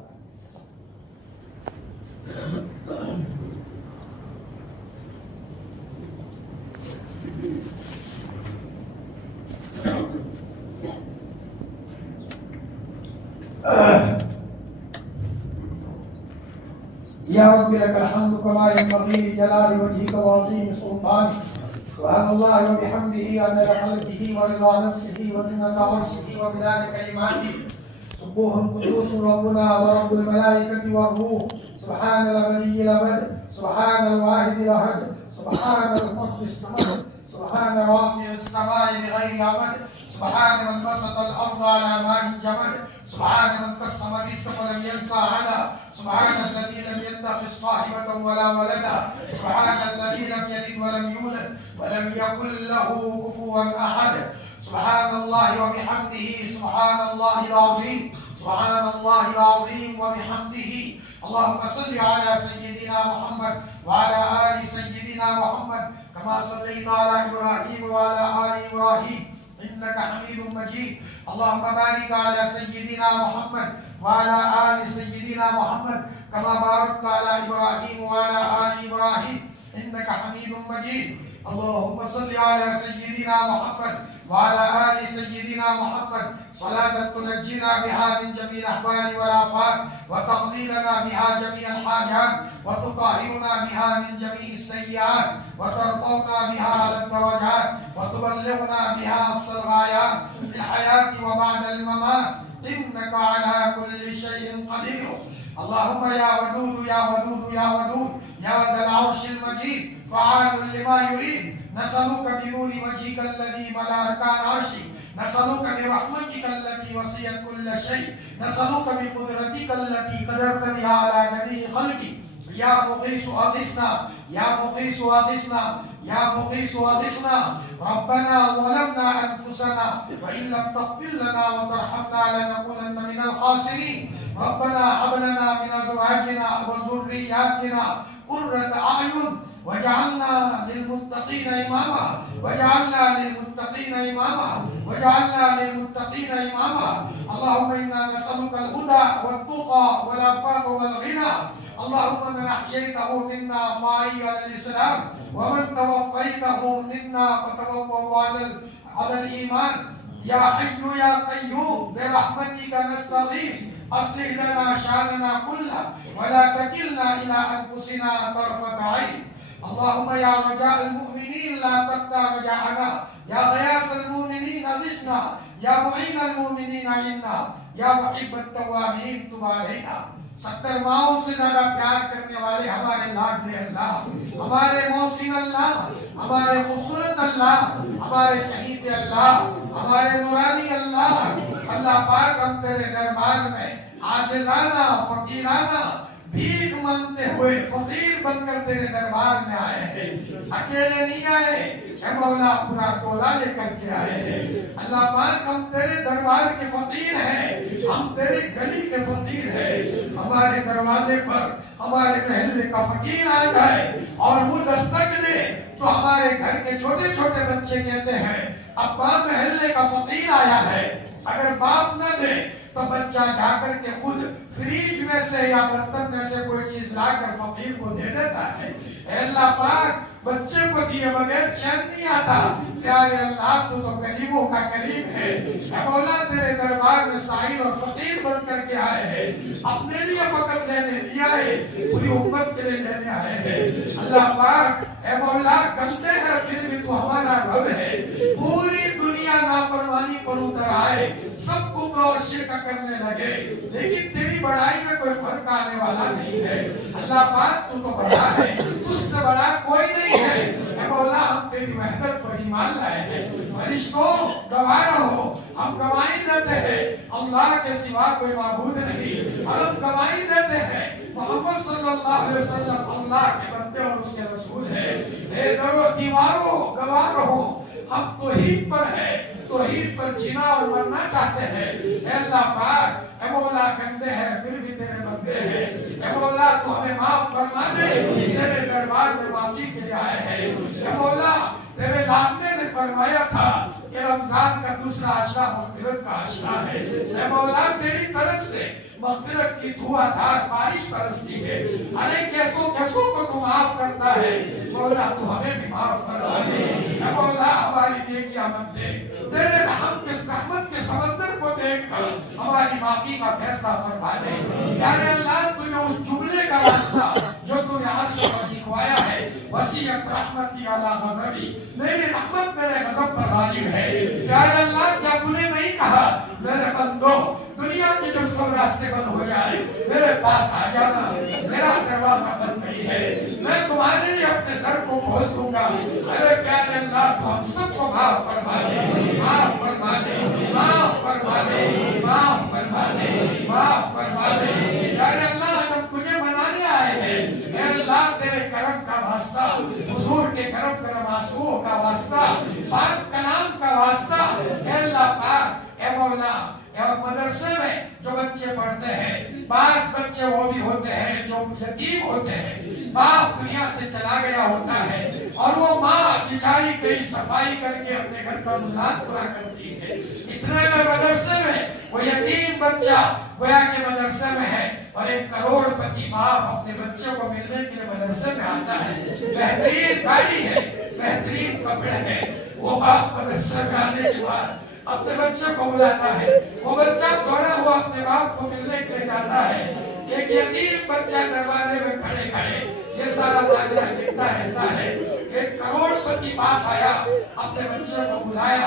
یا رب لک الحمد کما ینبغی لجلال وجهک وعظیم سلطانک، سبحان اللہ وبحمدہ عدد خلقہ ورضا نفسہ وزنۃ عرشہ ومداد کلماتہ، سبوح قدوس ربنا ورب الملائکۃ والروح، سبحان الغنی الابد، سبحان الواحد الاحد، سبحان الفرد الصمد، سبحان رافع السماء بغیر عمد، سبحان من بسط الارض على ماء جمد، سبحان من قسم الرزق ولم ينسى عدا، سبحان الذي لم يتخذ صاحبة ولا ولدا، سبحان الذي لم يلد ولم يولد ولم يكن له كفوا أحد، سبحان الله وبحمده، سبحان الله العظيم، سبحان الله العظيم وبحمده۔ اللهم صل على سيدنا محمد وعلى آل سيدنا محمد كما صليت على إبراهيم وعلى آل إبراهيم إنك حميد مجيد۔ اللهم بارك على سيدنا محمد وعلى آل سيدنا محمد كما باركت على إبراهيم وعلى آل إبراهيم إنك حميد مجيد۔ اللهم صل على سيدنا محمد وعلى آل سيدنا محمد صلاة تنجينا بها من جميع الأحوال والآفات وتقضي لنا بها جميع الحاجات وتطهرنا بها من جميع السيئات وترفعنا بها على الدرجات وتبلغنا بها أقصى الغايات في الحياة وبعد الممات إنك على كل شيء قدير. اللهم يا ودود يا ودود يا ودود يا ذا العرش المجيد فعال لما يريد، نسألك بنور وجهك الذي ملا أركان عرشك، نسألك برحمتك التي وسعت كل شيء، نسألك بقدرتك التي قدرت بها على جميع خلقك. يا مغيث أغثنا يا مغيث أغثنا يا مغيث أغثنا. ربنا ظلمنا أنفسنا وإن لم تغفر لنا وترحمنا لنكونن من الخاسرين. ربنا هب لنا من أزواجنا وذرياتنا قرة أعين وجعلنا للمتقين إماما وجعلنا للمتقين إماما وجعلنا للمتقين إماما. اللهم إنا نسألك الهدى والتقى والعفاف والغنى. اللهم من أحييته منا فأحيه على الإسلام ومن توفيته منا فتوفه على الإيمان. يا حي يا قيوم برحمتك نستغيث أصلح لنا شأننا كله ولا تكلنا إلى أنفسنا طرفة عين. اللهم يا رجاء المؤمنين لا تقطع رجاءنا، يا غياث المؤمنين اغثنا، يا معين المؤمنين عنا، يا محب التوابين تب علينا. 70 ماؤں سے زیادہ پیار کرنے والے ہمارے لاڈلے اللہ، ہمارے محسن اللہ، ہمارے خوبصورت اللہ، ہمارے شہید اللہ، ہمارے نورانی اللہ. اللہ پاک ہم تیرے دربار میں عاجزانہ فقیرانہ بھیک مانگتے ہوئے فقیر بن کر تیرے دربار میں آئے ہیں. اکیلے نہیں آئے اے مولا، پورا ٹولہ لے کر کے آئے ہیں. اللہ پاک ہم تیرے دربار کے فقیر ہیں، ہم تیرے گلی کے فقیر ہیں. ہمارے دروازے پر ہمارے محلے کا فقیر آ جائے اور وہ دستک دے تو ہمارے گھر کے چھوٹے چھوٹے بچے کہتے ہیں ابا محلے کا فقیر آیا ہے. اگر باپ نہ دے تو بچہ جا کر کے خود فریج میں سے یا برتن میں سے کوئی چیز لا کر فقیر کو دے دیتا ہے. اے اللہ پاک بچے کو دیے بغیر چین نہیں آتا. پیارے اللہ تو غریبوں کا کریم ہے. اے مولا تیرے دربار میں سائل اور فقیر بن کر کے آئے ہیں، اپنے لیے فقط لینے نہیں آئے، پوری امت کے لیے لینے آئے ہیں. اللہ پاک اے مولا گمتے ہیں پھر بھی تو ہمارا رب ہے. پوری دنیا نافرمانی پر اتر آئے، سب کفر اور شرک کرنے لگے، لیکن تیری بڑائی میں کوئی فرق آنے والا نہیں ہے. اللہ پاک تو بڑا ہے، تجھ سے بڑا کوئی نہیں ہے. اے مولا ہم تیری وحدت پر ایمان لائے ہیں. فرشتوں گواہ رہو، ہم گواہی دیتے ہیں اللہ کے سوا کوئی معبود نہیں. ہم گواہی دیتے ہیں محمد صلی اللہ علیہ وسلم اللہ کے بندے اور اس کے رسول ہیں. اے درو دیواروں گواہ رہو، ہم توحید پر ہیں، توحید پر جینا اور مرنا چاہتے ہیں. اے اللہ پاک اے مولا گندے ہیں پھر بھی تیرے بندے ہیں. اے مولا تو ہمیں معاف فرما دے، تیرے دربار میں معافی کے لیے آئے ہیں. اے مولا تیرے لابنے نے فرمایا تھا کہ رمضان کا دوسرا عشرہ مغفرت کا عشرہ ہے. اے مولا تیری طرف سے مغفرت کی دھواں دھار بارش برستی ہے. ارے کیسوں کیسوں کو تو معاف کرتا ہے. مولا تو ہمیں بھی معاف فرما دے. اے مولا ہماری نیکیاں مت دیکھ، تیرے رحمت کے سمندر کو دیکھ کر ہماری معافی کا فیصلہ فرما دے. پیارے اللہ تجھے اس جملے کا راستہ جو تو نے عرش پر لکھوایا ہے، وسیعت رحمتی علی غضبی، میری رحمت میرے غضب پر غالب ہے. پیارے اللہ کیا تو نے نہیں کہا میرے بندو دنیا کے جو سب راستے بند ہو جائے میرے پاس آ جانا، میرا دروازہ بند نہیں ہے، میں تمہارے لیے اپنے در کو کھول دوں گا. ارے پیارے اللہ تو ہم سب کو معاف فرما دے، معاف فرما دے، معاف فرما دے، معاف فرما دے، معاف فرما دے. پیارے اللہ ہم تجھے منانے آئے ہیں. اے اللہ تیرے کرم کا واسطہ، حضور کے کرم معصوم کا واسطہ، پاک کلام کا واسطہ. اے اللہ پاک اے مولا اور مدرسے میں جو بچے پڑھتے ہیں، بعض بچے وہ بھی ہوتے ہیں جو یتیم ہوتے ہیں، باپ دنیا سے چلا گیا ہوتا ہے اور وہ ماں بیچاری کئی صفائی کر کے اپنے گھر کا گزران پورا کرتی ہے. اتنے میں مدرسے میں وہ یتیم بچہ گویا کہ مدرسے میں ہے اور ایک کروڑ پتی باپ اپنے بچے کو ملنے کے لیے مدرسے میں آتا ہے. بہترین گاڑی ہے، بہترین کپڑے ہیں. وہ باپ مدرسے میں آنے کے بعد اپنے بچے کو بلاتا ہے، وہ بچہ دوڑا ہوا اپنے باپ کو ملنے کے لیے جاتا ہے. ایک یتیم بچہ دروازے میں کھڑے کھڑے یہ سارا ماجرا دیکھتا رہتا ہے. ایک کروڑ پتی باپ آیا، اپنے بچے کو بلایا،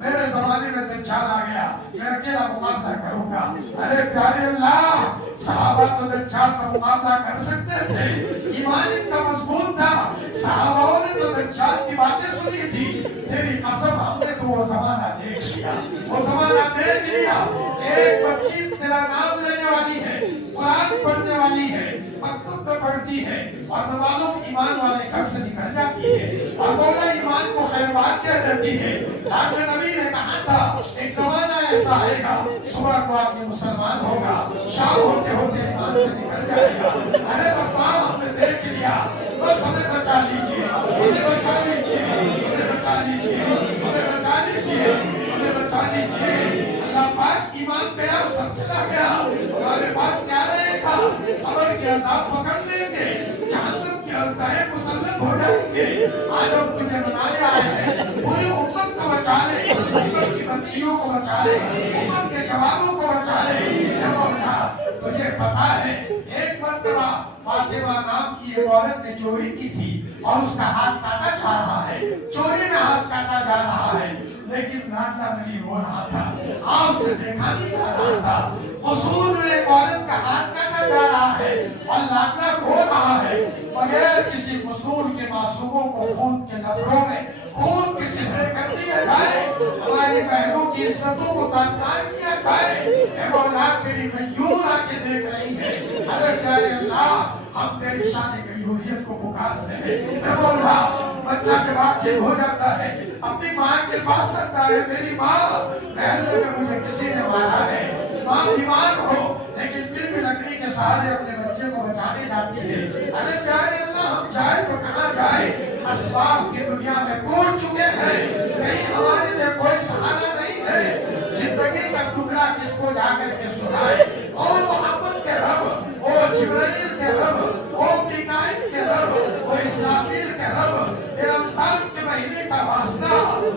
میرے زمانے میں دجال آ گیا، میں اکیلا مقابلہ کروں گا۔ ارے پیارے اللہ، صحابہ تو دجال کا مقابلہ کر سکتے تھے، ایمان ان کا مضبوط تھا، صحابہ نے تو دجال کی باتیں سنی تھی۔ تیری قسم ہم نے تو وہ زمانہ دیکھ لیا، وہ زمانہ دیکھ لیا۔ ایک بچی تیرا نام لینے والی ہے، قرآن پڑھنے والی ہے، مکتب میں پڑھتی ہے، اور نمازوں ایمان والے گھر سے نکل جاتی ہے، اور مولا ایمان کو خیر بات کہہ دیتی ہے۔ آخر نبی نے کہا تھا ایک زمانہ ایسا آئے گا، صبح کو آدمی مسلمان ہوگا، شام ہوتے ہوتے ایمان سے نکل جائے گا۔ ارے ربا ہم نے دیکھ لیا، بس ہمیں بچا لیجئے، ہمیں بچا لیجئے، ہمیں بچا لیجئے، ہمیں بچا لیجئے، ہمیں بچا لیجئے۔ اللہ پاک ایمان تیرا سب چلا گیا، ہمارے پاس کیا رہے گا؟ قبر کے عذاب پکڑ لیں گے، جہنم کی التائیں مسلط ہو جائیں گے۔ آج ہم تجھے منانے آئے ہیں، پوری امت کو بچا لے، امت کی بچیوں کو بچا لے، امت کے جوانوں کو بچا لے۔ اے مولا تجھے پتا ہے ایک مرتبہ فاطمہ نام کی ایک عورت نے چوری کی تھی اور اس کا ہاتھ کاٹا جا رہا ہے، چوری میں ہاتھ کاٹا جا رہا ہے، لیکن لاڈلا نبی رو رہا تھا، آپ سے دیکھا نہیں جا رہا تھا۔ قصور میں ایک عورت کا ہاتھ کاٹا جا رہا ہے اور لاڈلا رو رہا ہے، بغیر کسی قصور کے معصوموں کو خون کے نظروں میں خون کے چہرے کر دیا جائے، ہماری بہنوں کی عزتوں کو تاکار کیا جائے۔ اے مولا تیری غیور آ کے دیکھ رہی ہے، ارے پیارے اللہ ہم تیری شان غیوریت کو پکارتے ہیں۔ اے مولا بچہ کے بعد یہ ہو جاتا ہے، اپنی ماں کے پاس آتا ہے، میری ماں پہلے میں مجھے کسی نے مارا ہے، ماں بیمار ہو لیکن پھر بھی لکڑی کے سہارے اپنے بچے کو بچانے جاتی ہے۔ ارے پیارے اللہ ہم جائے تو کہاں جائے، اسباب کی دنیا میں ٹوٹ چکے ہیں، کہیں ہمارے لیے کوئی سہارا نہیں ہے، زندگی کا ٹکڑا کس کو جا کر کے سنائے۔ او محمد کے رب، او جبرائیل کے رب، او میکائیل کے رب، او اسرافیل کے رب، اے رمضان کے مہینے کا واسطہ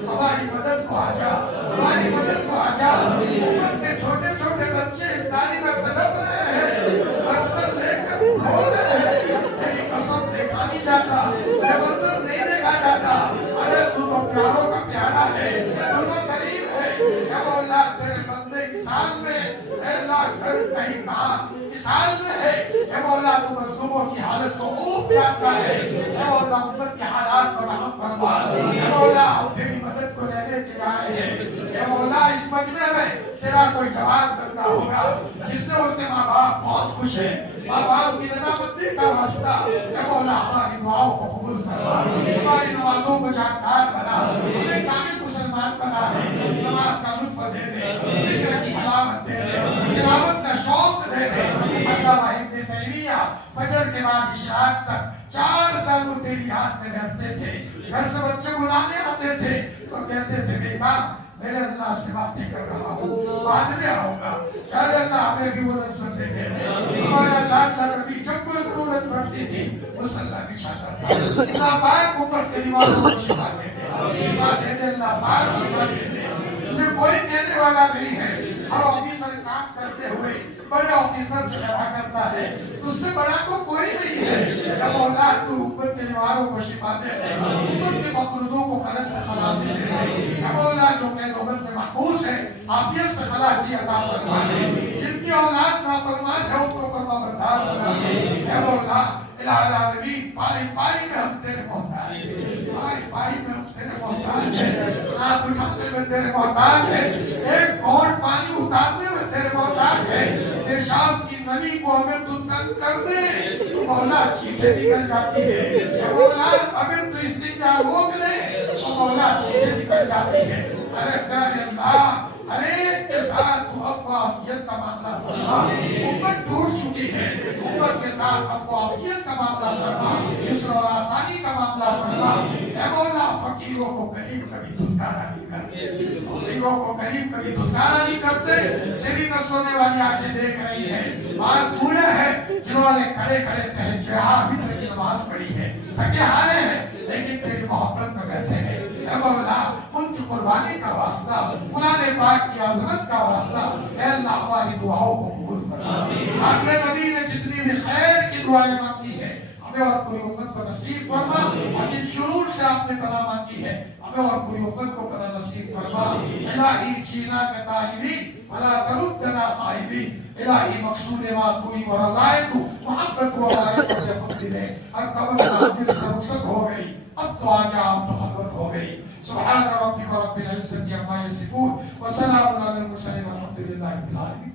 ہماری مدد کو آجا، ہماری مدد کو آجا۔ امت کے چھوٹے چھوٹے بچے افطاری میں تڑپ رہے ہیں، برتن لے کر رو رہے ہیں، تیری قسم دیکھا نہیں جاتا، یہ منظر نہیں دیکھا جاتا۔ ارے تو پیاروں کا پیارا ہے، تو قریب ہے۔ اے مولا تیرے بندے کی سال میں، اے اللہ گھر کہیں کہاں اس حال میں ہے، اے مولا تو مظلوموں کی حالت کو خوب جانتا ہے۔ اے مولا امت کے حالات پر رحم فرما، اے مولا ہم تیری مدد کو لینے کے آئے ہیں۔ اے مولا اس مجمع میں تیرا کوئی جوان بندہ ہوگا جس نے اس کے ماں باپ بہت خوش ہیں، ماں باپ کی رضامندی کا واسطہ، اے مولا ہماری دعاؤں کو قبول فرما، ہماری نمازوں کو جانکار بنا، ہمیں کامل مسلمان بنا دے، نماز کا لطف دے دے، ذکر کی حلاوت دے دے، تلاوت کا شوق دے دے۔ علامہ ابن تیمیہ فجر کے بعد اشراق تک 4 سال وہ تیری یاد میں بیٹھتے تھے، گھر سے بچے بلانے آتے تھے تو کہتے تھے بیٹا میرے اللہ سے باتیں کر رہا ہوں، بعد میں آؤں گا، شاید اللہ ہمیں بھی وہ لذت دے دے۔ ہمارا لاڈلا نبی جب کوئی ضرورت پڑتی تھی مصلی بچھاتا تھا۔ اللہ پاک امت کے بیماروں کو شفا دے دے، شفا دے دے، اللہ پاک شفا دے دے۔ تجھے کوئی کہنے والا نہیں ہے، ہر آفیسر کام کرتے ہوئے بڑے آفیسر سے کہا کرتا ہے تجھ سے بڑا تو کوئی نہیں ہے۔ اے مولا تو امت کے بیماروں کو شفا دے دے، امت کے مقروضوں کو قرض سے خلاصی دے دے۔ اے مولا جو قید و بند میں محبوس ہے عافیت سے خلاصی عطا فرما دے، جن کی اولاد نافرمان ہے ان کو فرما بردار بنا دے۔ اے مولا الہ العالمین پائی پائی میں ہم تیرے محتاج ہیں، پائی پائی میں ہم تیرے محتاج ہیں، ہاتھ اٹھانے میں تیرے محتاج ہیں، ایک گھونٹ پانی اتارنے میں تیرے محتاج ہیں۔ پیشاب کی نمی کو اگر تو تنگ کر دے تو مولا چیخیں نکل جاتی ہے، اے مولا اگر تو استنجا روک دے تو مولا چیخیں نکل جاتی ہے۔ ارے پیارے اللہ ہر ایک کے ساتھ تو افوافیت کا معاملہ فرما، امت ٹوٹ چکی ہے، امت کے ساتھ افوافیت کا معاملہ فرما، یسر اور آسانی کا معاملہ فرما۔ اے مولا فقیروں کو قریب کبھی دھتکارا نہیں کرتے، فقیروں کو قریب کبھی دھتکارا نہیں کرتے۔ تیری نہ سونے والی آنکھیں دیکھ رہی ہیں، آج بوڑھے ہیں جنہوں نے کھڑے کھڑے تہجد وتر کی نماز پڑھی ہے، تھکے ہارے ہیں لیکن تیری محبت میں بیٹھے ہیں۔ اے مولا ان کی قربانی کا واسطہ، قرآن پاک کی عظمت کا واسطہ، اے اللہ ہماری دعاؤں کو قبول فرما۔ اپنے نبی نے جتنی بھی خیر کی دعائیں مانگی ہے ہمیں اور پوری امت کو نصیب فرما، اور جن شرور سے آپ نے پناہ مانگی ہے میں اور پوری امت کو پناہ نصیب فرما الہی جینا کے طالبین فلا تردنا خائبین الہی مقصود معطوئی و رضائے تو محبت و عبادت سے خود دے ہر قبر دل سے رخصت ہو گئی اب تو آجا اب تو خلوت ہو گئی سبحان ربک رب العزت عما یصفون وسلام علی المرسلین والحمد للہ رب العالمین